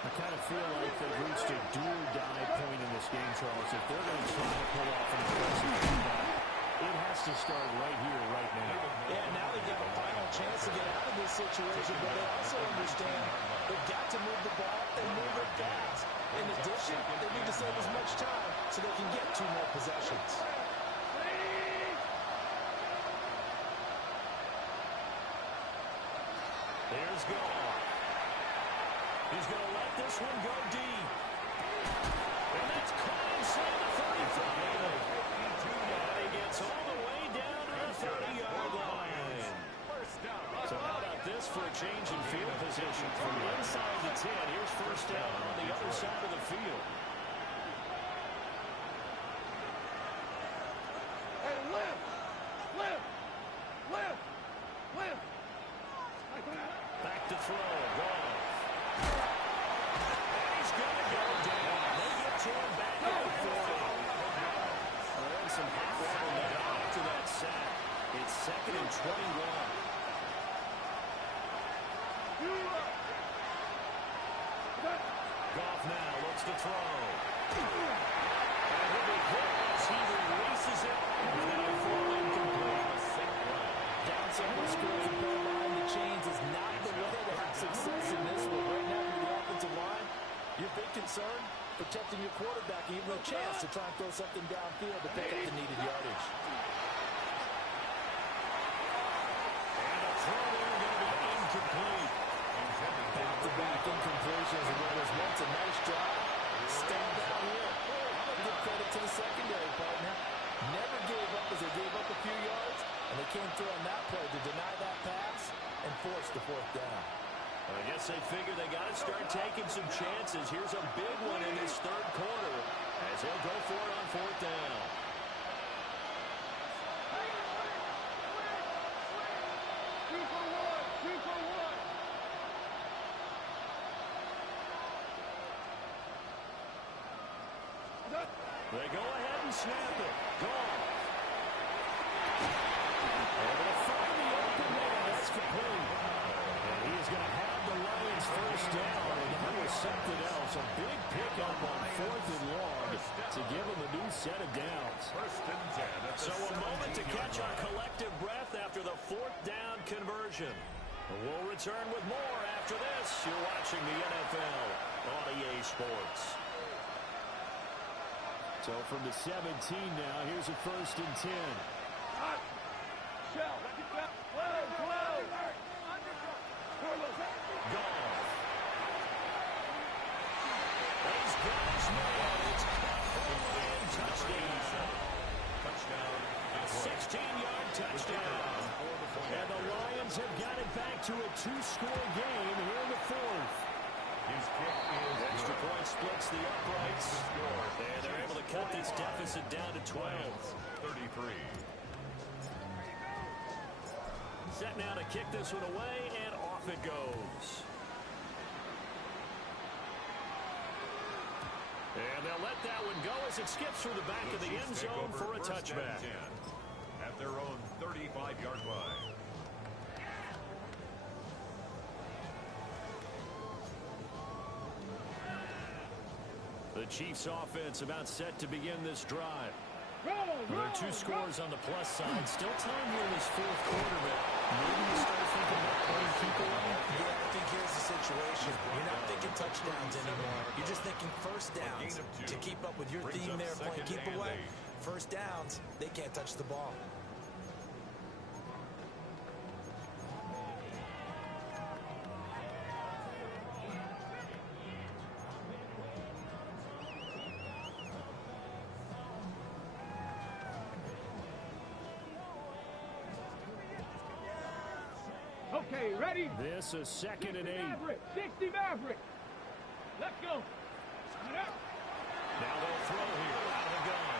I kind of feel like they've reached a do-or-die point in this game, Charles. If they're going to try to pull off an impressive comeback, it has to start right here, right now. Yeah, now they get a final chance to get out of this situation, but they also understand they've got to move the ball and move it fast. In addition, they need to save as much time so they can get 2 more possessions. Here's Goff. He's going to let this one go deep. And that's caught inside the 35. And he gets all the way down to the 30-yard line. So how about this for a change in field position? From inside the 10, here's first down on the other side of the field. Hey, lift! Lift! Lift! Lift! Back to throw. Goff. And he's going to go down. They get to him back at the 40. Well, some hot water now after that sack. It's 2nd and 21. Goff now looks to throw. And he'll be hit as he releases it. And a throw incomplete. Down several scores and goal behind the chains is not the way to have success in this one. Right now, you're the offensive line. Your big concern, protecting your quarterback, and even a chance to try and throw something downfield to pick up the needed yardage. And a throw there going to be incomplete. Back-to-back incompletions, and what was once a nice drive, stand down here. I'm going to give credit to the secondary partner. Never gave up as they gave up a few yards, and they came through on that play to deny that pass and force the 4th down. I guess they figure they got to start taking some chances. Here's a big one in this third quarter as they'll go for it on fourth down. They go ahead and snap it. Gone. Able to find the open man. That's complete. And he is going to have the Lions first down. And that was something else. A big pickup on fourth and long to give them a new set of downs. First and 10. So a moment to catch our collective breath after the fourth down conversion. We'll return with more after this. You're watching the NFL on EA Sports. So from the 17 now, here's a first and 10. Gone. He's got his man. It's caught for a Lion touchdown. Touchdown. 16-yard touchdown. And the Lions have got it back to a two-score game here in the fourth. His kick is Extra point splits the uprights. And they're able to cut this deficit down to 12. 33. Set now to kick this one away, and off it goes. And they'll let that one go as it skips through the back of the end zone for a touchback. At their own 35-yard line. The Chiefs offense about set to begin this drive. There are two scores on the plus side. Still time here in this fourth quarter, but maybe you start thinking about playing keep away. Yeah, I think here's the situation. You're not thinking touchdowns anymore. You're just thinking first downs. To keep up with your theme there, playing keep away, first downs, they can't touch the ball. Okay, ready? This is second and 8. Maverick, 60 Maverick. Let's go. Now they'll throw here out of the gun.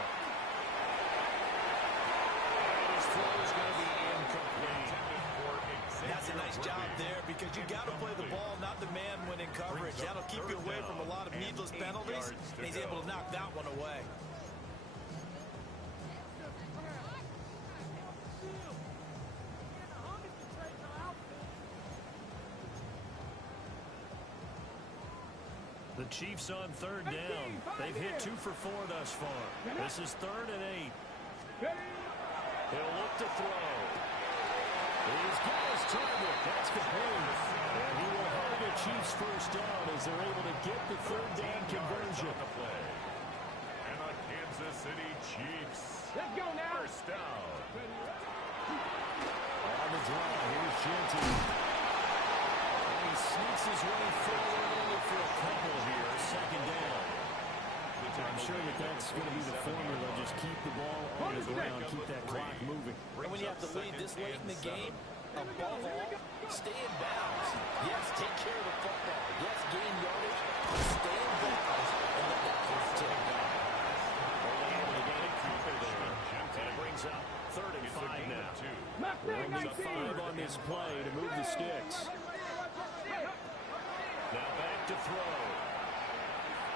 His throw is going to be incomplete. That's a nice job there because you got to play the ball, not the man when in coverage. That'll keep you away from a lot of needless penalties. And he's able to knock that one away. The Chiefs on third down. They've hit 2 for 4 thus far. This is third and 8. He'll look to throw. He's got his target. That's complete. And he will have the Chiefs first down as they're able to get the third down conversion. And the Kansas City Chiefs. Let's go now. First down. On the draw, here's Genty. And he sneaks his way forward only for a couple here. Second down. I'm sure that's going to be the formula. Just keep the ball on the ground. Keep that clock moving. And when you have to lead this late in the game, above all, stay in bounds. Yes, take care of the football. Yes, gain yardage. Stay in bounds and let that clock tick. Only able to get it keeper there. And it brings up third and 5 now. They'll need 5 on this play to move the sticks. Now back to throw.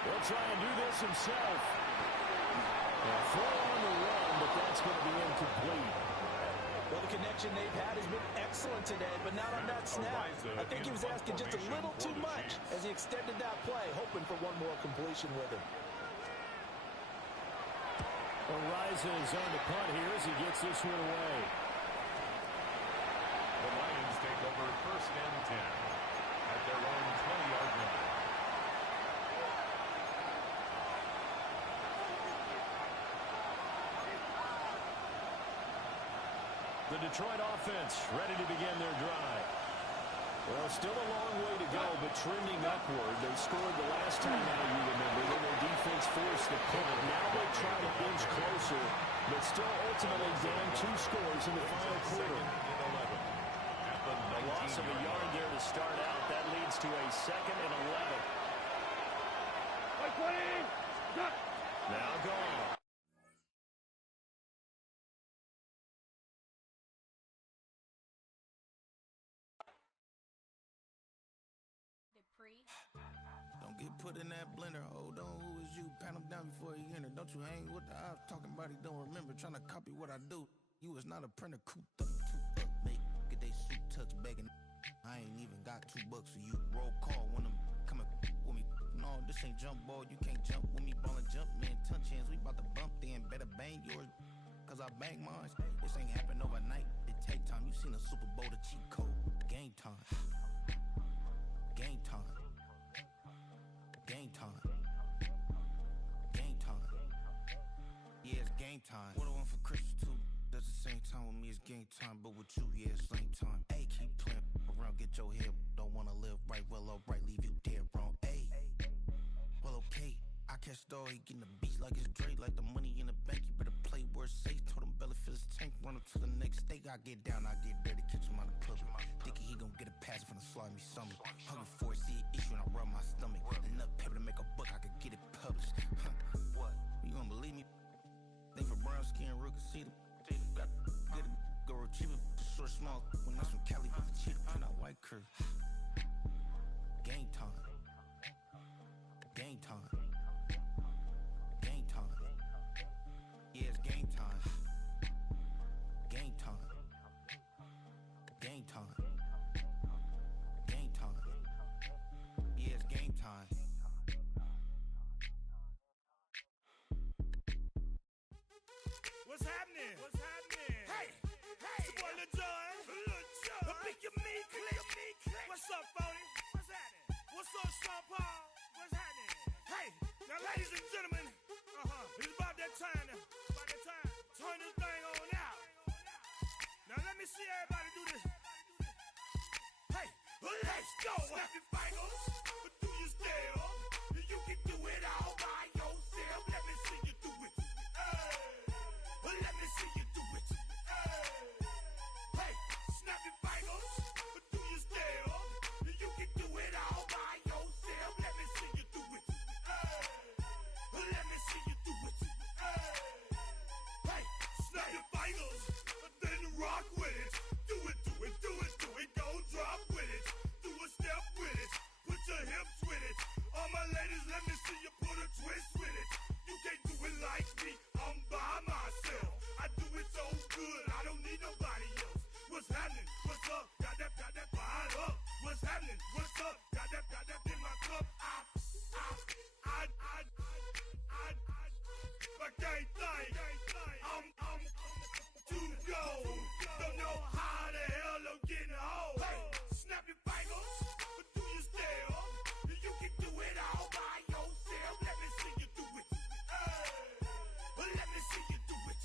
He'll try and do this himself. A throw on the run, but that's going to be incomplete. Well, the connection they've had has been excellent today, but not on that snap. I think he was asking just a little too much as he extended that play, hoping for one more completion with him. Ariza is on the punt here as he gets this one away. The Lions take over first and 10 at their own 20-yard line. The Detroit offense ready to begin their drive. Well, still a long way to go, but trending upward. They scored the last time out, you remember, when their defense forced the punt. Now they try to inch closer, but still ultimately down 2 scores in the final quarter. At the A loss of a yard there to start out. That leads to a 2nd and 11. Now gone. Don't get put in that blender. Hold on, who is you? Pat him down before he enter. Don't you hang with the ops talking about he don't remember. Trying to copy what I do. You is not a printer. Cooped up, make get they suit touch begging. I ain't even got $2 for you. Roll call when I'm coming with me. No, this ain't jump ball. You can't jump with me. Ballin' jump, man. Touch hands. We bout to bump then. Better bang yours, cause I bang mine. This ain't happen overnight. It take time. You seen a Super Bowl, the cheat code. Game time. Game time. Game time. Game time. Yeah, it's game time. What I want for Christmas too. Does the same time with me, it's game time. But with you, yeah, it's same time. Hey, keep playing around, get your head. Don't wanna live right, well, alright, leave you dead wrong. Hey, well, okay. I catch the dog, he getting the beats like it's Dre. Like the money in the bank, you better play where it's safe. Told him belly fill his tank, run up to the next steak. I get down, I get dirty, catch him on the public. Thinking he gon' get a pass from the slimy summer. Hungry for it, see an issue and I rub my stomach. Enough paper to make a book, I could get it published. What? You don't believe me? Think for brown skin, real can see them. Got get it, go retrieve it, short, small. When that's from Cali, with the cheetah, print out white curve. Game time. Game time. Game time. Yeah, it's game time. Game time. Game time. Game time. Yeah, it's game time. What's happening? What's happening? Hey, it's your boy Lil Jon. Pick your meat click. What's up, Phony? What's happening? What's up, Sean Paul? What's happening? Hey, now ladies and gentlemen, it's about that time. Turn this thing on out. Now let me see everybody do this. Hey, let's go. Snap your fingers, but do you still? You can do it all by yourself. Let me see you do it. Let me see you do it. Hey, snap your fingers, but do you still? You can do it all by yourself. Let me see you do it. Let me see you do it. Hey, snap your fingers, then rock with it. Do it, do it, do it, do it. Go drop with it. Do a step with it. Put your hips with it. All my ladies, let me see you put a twist with it. You can't do it like me. I'm by myself. I do it so good. I don't need nobody else. What's happening? What's up? Got that fired up. What's happening? What's up? Got that in my cup. My gang thing. I'm to go. Don't know how the hell I'm getting home. Hey, snap your fingers, but do you still? You can do it all by yourself. Let me see you do it. Let me see you do it.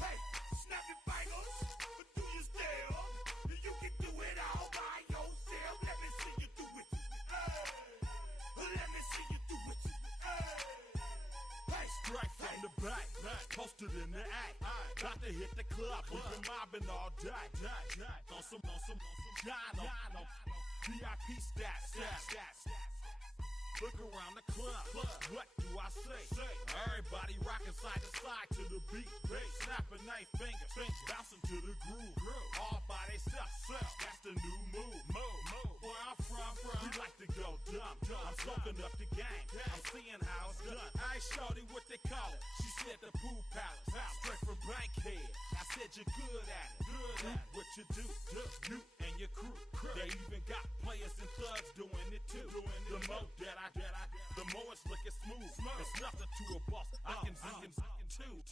Hey, snap your fingers, but do you still? You can do it all by yourself. Let me see you do it. Let me see you do it. Hey, straight from the back, posted in the act. Got to hit the club, we've been mobbing all day. On some Jono, VIP stats. Look around the club, what do I say? Everybody rocking side to side to the beat. Snapping their fingers, bouncing to the groove. All by themselves, that's the new move. Where I'm from, we like to go dumb. I'm soaking up the game, I'm seeing how it's done. I ain't shorty what they call it. She said the pool palace, straight from Bankhead. I said you're good at it. What you do, you and your crew. They even got players and thugs doing it too. The more that the more it's looking smooth. It's nothing to a boss. I can see him two.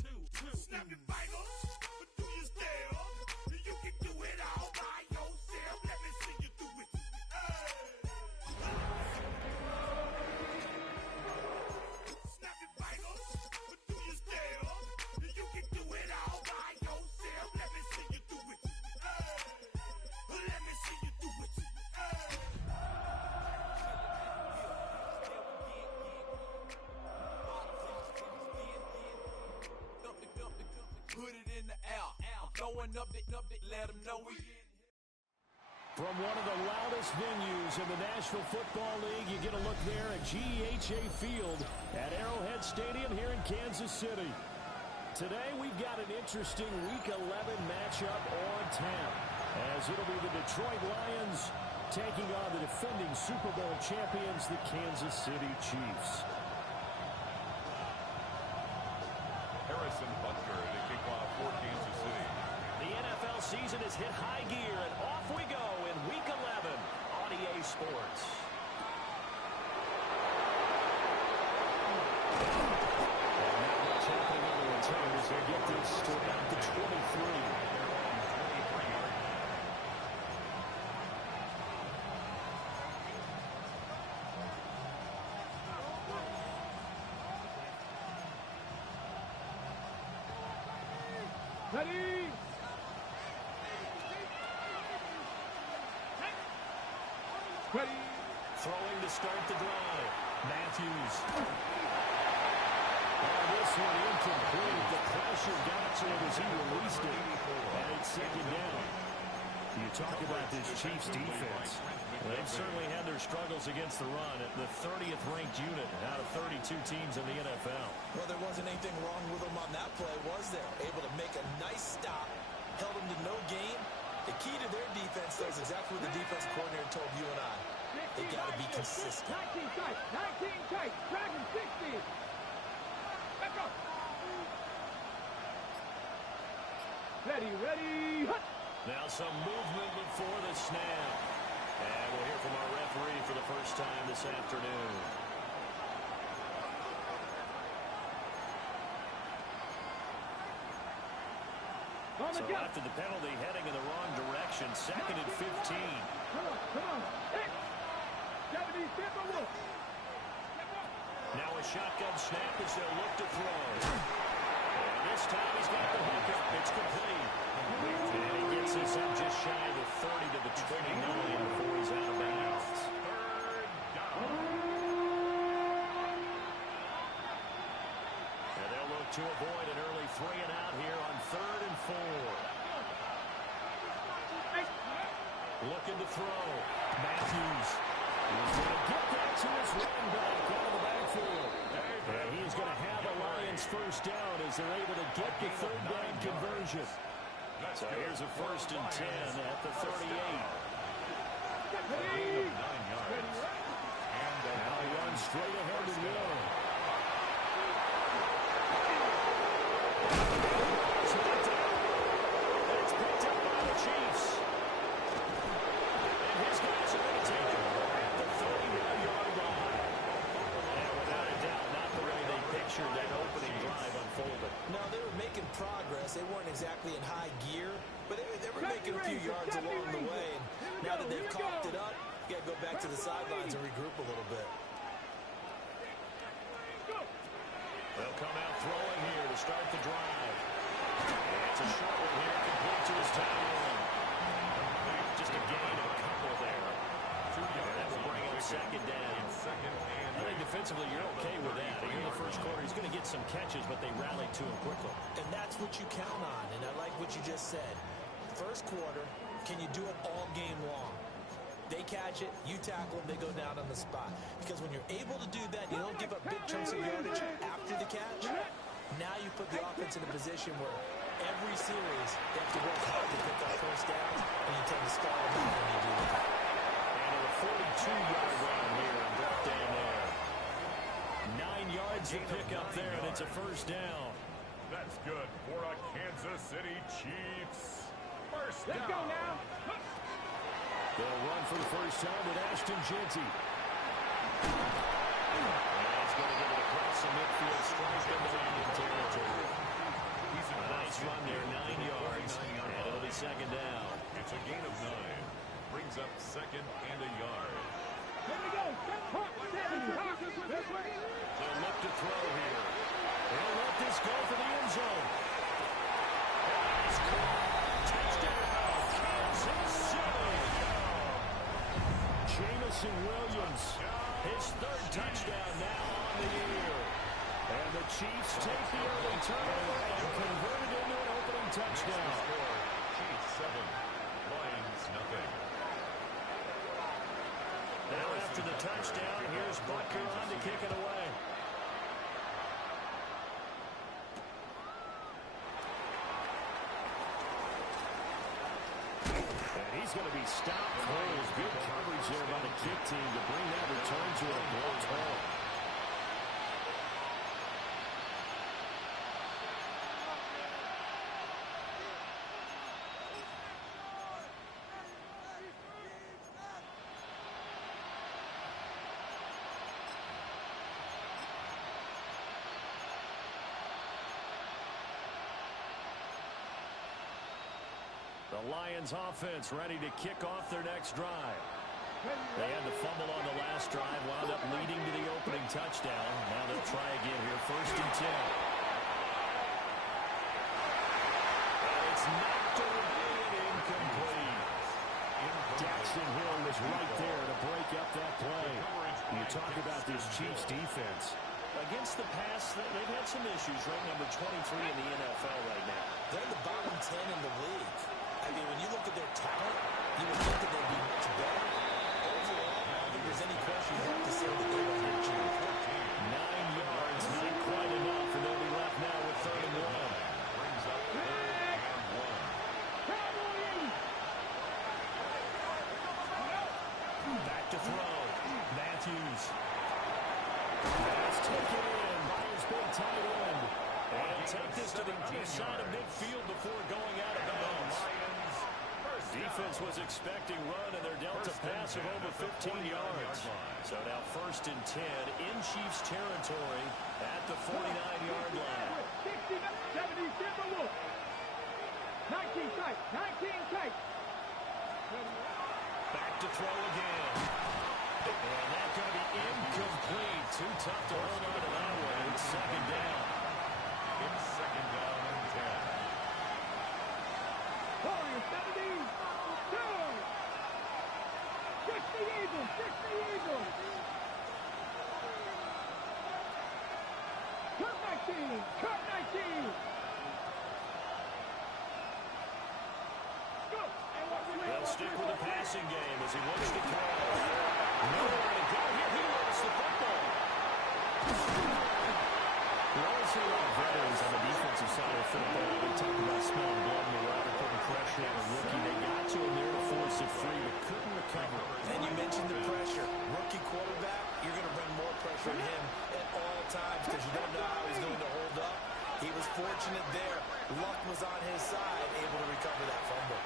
Snap your fingers, but do you still? You can do it all by yourself. Let me see you do it. Snap your fingers, but do you still? You can do it all by yourself. Let me see you do it. Let me see you do it. Put it in the air. I'm throwing up the, let them know we in. From one of the loudest venues in the National Football League, you get a look there at GEHA Field at Arrowhead Stadium here in Kansas City. Today, we've got an interesting Week 11 matchup on tap, as it'll be the Detroit Lions taking on the defending Super Bowl champions, the Kansas City Chiefs. Harrison Butker to kick off for Kansas City. The NFL season has hit high gear, and off we go in Week 11 on EA Sports. What's happening on the return as they get this to about the 23. Ready? Ready? Throwing to start the drive. Matthews. This one incomplete. The pressure got to him as he released it. And it's second down. You talk about this Chiefs defense. They've certainly had their struggles against the run at the 30th ranked unit out of 32 teams in the NFL. Well, there wasn't anything wrong with them on that play, was there? Able to make a nice stop, held them to no gain. The key to their defense, though, is exactly what the defense coordinator told you and I. They got to be consistent. 19 tight, 19 tight, Dragon 60. Let's go. Ready, ready, hut. Now some movement before the snap. And we'll hear from our referee for the first time this afternoon. So after the penalty, heading in the wrong direction, second and 15. Come on. Hey. 70, step a look. Now a shotgun snap as they'll look to throw. And this time he's got the hookup. It's complete. And he gets this up just shy of the 30 to the 29 before he's out of bounds. And they'll look to avoid an early 3 and out here on 3rd and 4. Looking to throw. Matthews is going to get that to his running back out of the backfield. And he's going to have a Lions first down as they're able to get the third down conversion. So here's a 1st and 10 at the 38. Now he runs straight ahead and will. It's picked up by the Chiefs. And his guys are going to take it at the 31-yard line. And without a doubt, not the way they pictured that opening drive unfolded. No, they were making progress. They weren't exactly in high gear, but they were making a few yards along the way. And now that they've coughed it up, you got to go back to the sidelines and regroup a little bit. They'll come out throwing here to start the drive. And it's a short one here, complete to his tight end. Just a gain of a couple there. And that will bring him second down. I think defensively you're okay with that. In the first quarter, he's going to get some catches, but they rallied to him quickly. And that's what you count on, and I like what you just said. First quarter, can you do it all game long? They catch it, you tackle them, they go down on the spot. Because when you're able to do that, you don't give up big chunks of yardage after the catch. Now you put the offense in a position where every series they have to work hard to pick up first downs, and you tend to stall them out when you do that. And a 42-yard run here and brought down there. 9 yards to pick up there, and it's a first down. That's good for a Kansas City Chiefs. First down. Let's go now. They'll run for the first time with Ashton Jeanty. And he's going to get it across the midfield, strike in the landing territory. A nice run there, 9 yards, and it'll be second down. It's a gain of 9. Brings up second and a yard. Here we go. This way. They'll look to throw here. They'll let this go for the end zone. That's caught. Touchdown, Kansas City. Jamison Williams, his 3rd touchdown now on the year. And the Chiefs take the early turnover and convert it into an opening touchdown. Chiefs 7, Lions nothing. to the touchdown. Here's Butker on to kick it away. And he's going to be stopped cold. Good coverage there by the kick team to bring that return to a blocked hole. The Lions offense ready to kick off their next drive. They had the fumble on the last drive, wound up leading to the opening touchdown. Now they'll try again here, 1st and 10. And it's knocked away and incomplete. Jackson Hill was right there to break up that play. You talk about this Chiefs defense. Against the pass, they've had some issues, right? Number 23 in the NFL right now. They're in the bottom 10 in the league. I mean, when you look at their talent, you would think that they'd be much better. Overall, I don't think there's any question you have to say that they were achieved. 9 yards, not quite enough, and they'll be left now with 3rd and 1. Brings up 3rd and 1. Back to throw. Matthews. Pass taken in by his big tight end. And take this to the other side of midfield before going out of bounds. Defense was expecting run, and they're dealt a pass of over 15 yards. So now 1st and 10 in Chiefs territory at the 49-yard line. 70, Simba Wolf. 19 tight, 19 tight. Back to throw again. And that's going to be incomplete. Too tough to hold on to that one. It's 2nd down. It's 2nd down and 10. Warriors 72. Push the Eagles, push the Eagles. Cut 19, cut 19. Go. They'll stick with the passing game as he looks to throw. Nowhere to go here. He lost the football. We always see a lot of veterans on the defensive side of football. We talk about smelling blood in the water, putting pressure on a rookie. They got to him there to force it free, but couldn't recover. And you mentioned the pressure. Rookie quarterback, you're going to run more pressure on him at all times because you don't know how he's going to hold up. He was fortunate there. Luck was on his side, able to recover that fumble.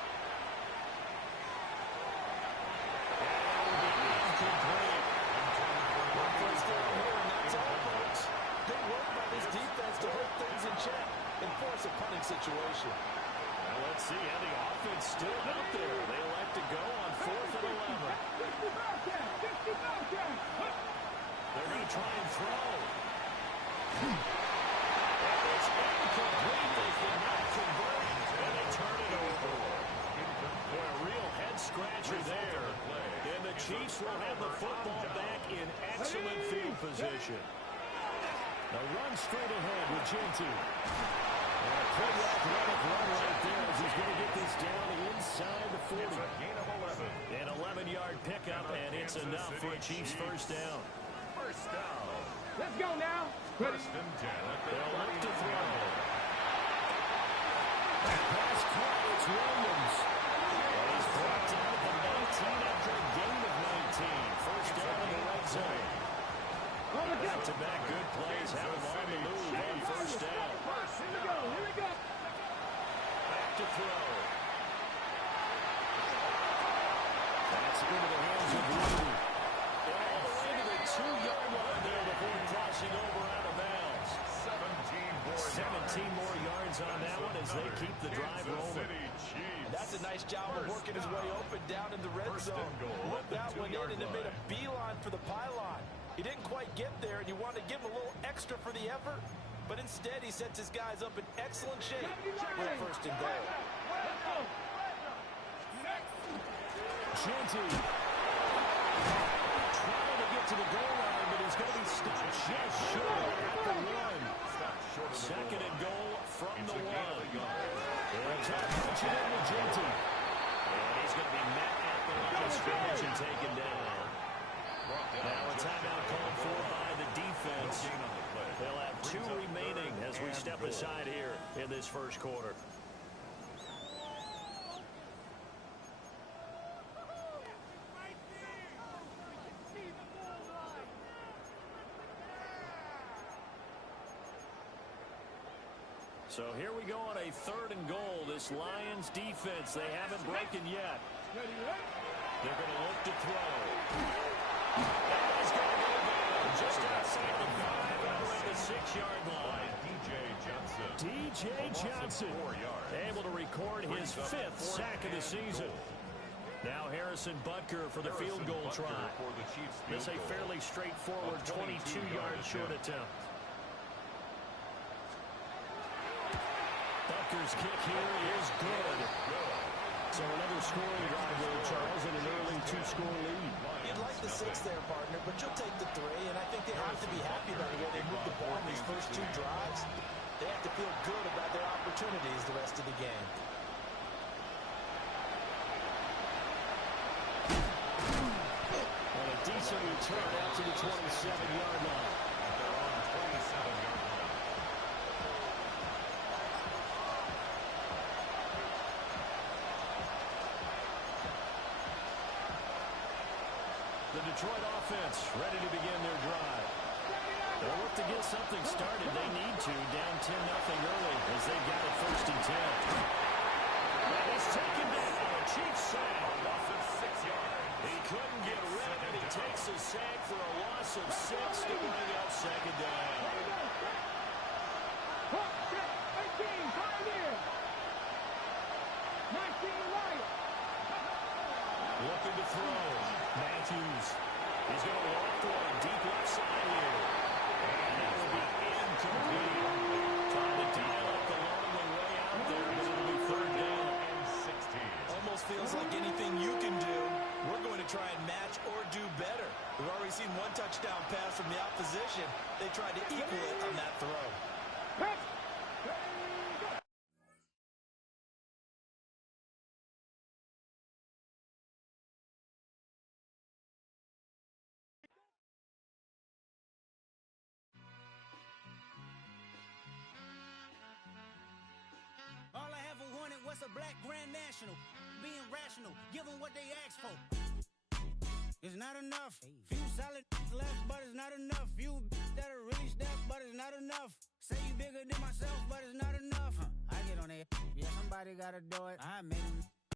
Defense to hold things in check and force a punting situation. Well, let's see how the offense still out there. They elect to go on 4th and 11. They're going to try and throw. And it's incomplete. They did not convert, and they turn it over. Boy, a real head-scratcher there. And the Chiefs will have the football back in excellent field position. A run straight ahead with Genty. And a pretty athletic run right there as he's going to get this down inside the 40. It's a gain of 11. An 11-yard pickup, and it's enough for a Chiefs first down. First down. Let's go now. 1st and 10 at the They'll look to 49. throw. That pass caught. It's Williams. And he's brought down at the 19 after a gain of 19. First down in the red zone. Back-to-back good plays have him on the move on 1st down. Here we go. Back to throw. That's into the hands of Rudy. And all the way to the 2-yard line there before crossing over out of bounds. 17 more yards on that one as they keep the drive rolling. That's a nice job of working his way open down in the red zone. Looked that one in and it made a beeline for the pylon. He didn't quite get there, and you want to give him a little extra for the effort, but instead he sets his guys up in excellent shape with 1st and goal. Genty trying to get to the goal line, but he's going to be stopped just short at the 1. 2nd and goal from the 1. And try to punch it in with Genty. And he's going to be met at the line of scrimmage and taken down. step aside here in this first quarter. So here we go on a 3rd and goal. This Lions defense, they haven't broken yet. They're going to look to throw. And he's going to go down just outside the 5 and around the 6-yard line. DJ Johnson able to record his 5th sack of the season. Now Harrison Butker for the field goal try. This a fairly straightforward 22-yard short attempt. Butker's kick here is good. So another scoring drive there, Charles, and an early 2-score lead. You'd like the 6 there, partner, but you'll take the 3, and I think they have to be happy about the way they moved the ball in these first 2 drives. They have to feel good about their opportunities the rest of the game. And a decent return out to the 27-yard line. They're on 27-yard line. The Detroit offense ready to begin their drive. They'll look to get something started. They need to. Down 10-0 early as they've got it 1st and 10. And he's taken down. A Chiefs sack. Loss of 6 yards. He couldn't get rid of it. He takes a sack for a loss of 6 to bring up 2nd down. 18, Pioneer. 19, Lions. Looking to throw. Matthews. He's going to walk one deep left side here. And that will be incomplete. Trying to dial up the long way out there, but it'll be 3rd down and 16. Almost feels like anything you can do, we're going to try and match or do better. We've already seen 1 touchdown pass from the opposition. They tried to equal it on that throw. All I ever wanted was a black Grand National. Being rational, give them what they ask for. It's not enough. Few solid left, but it's not enough. Few that are really step, but it's not enough. Say you bigger than myself, but it's not enough. I get on it. Yeah, somebody gotta do it. I made them.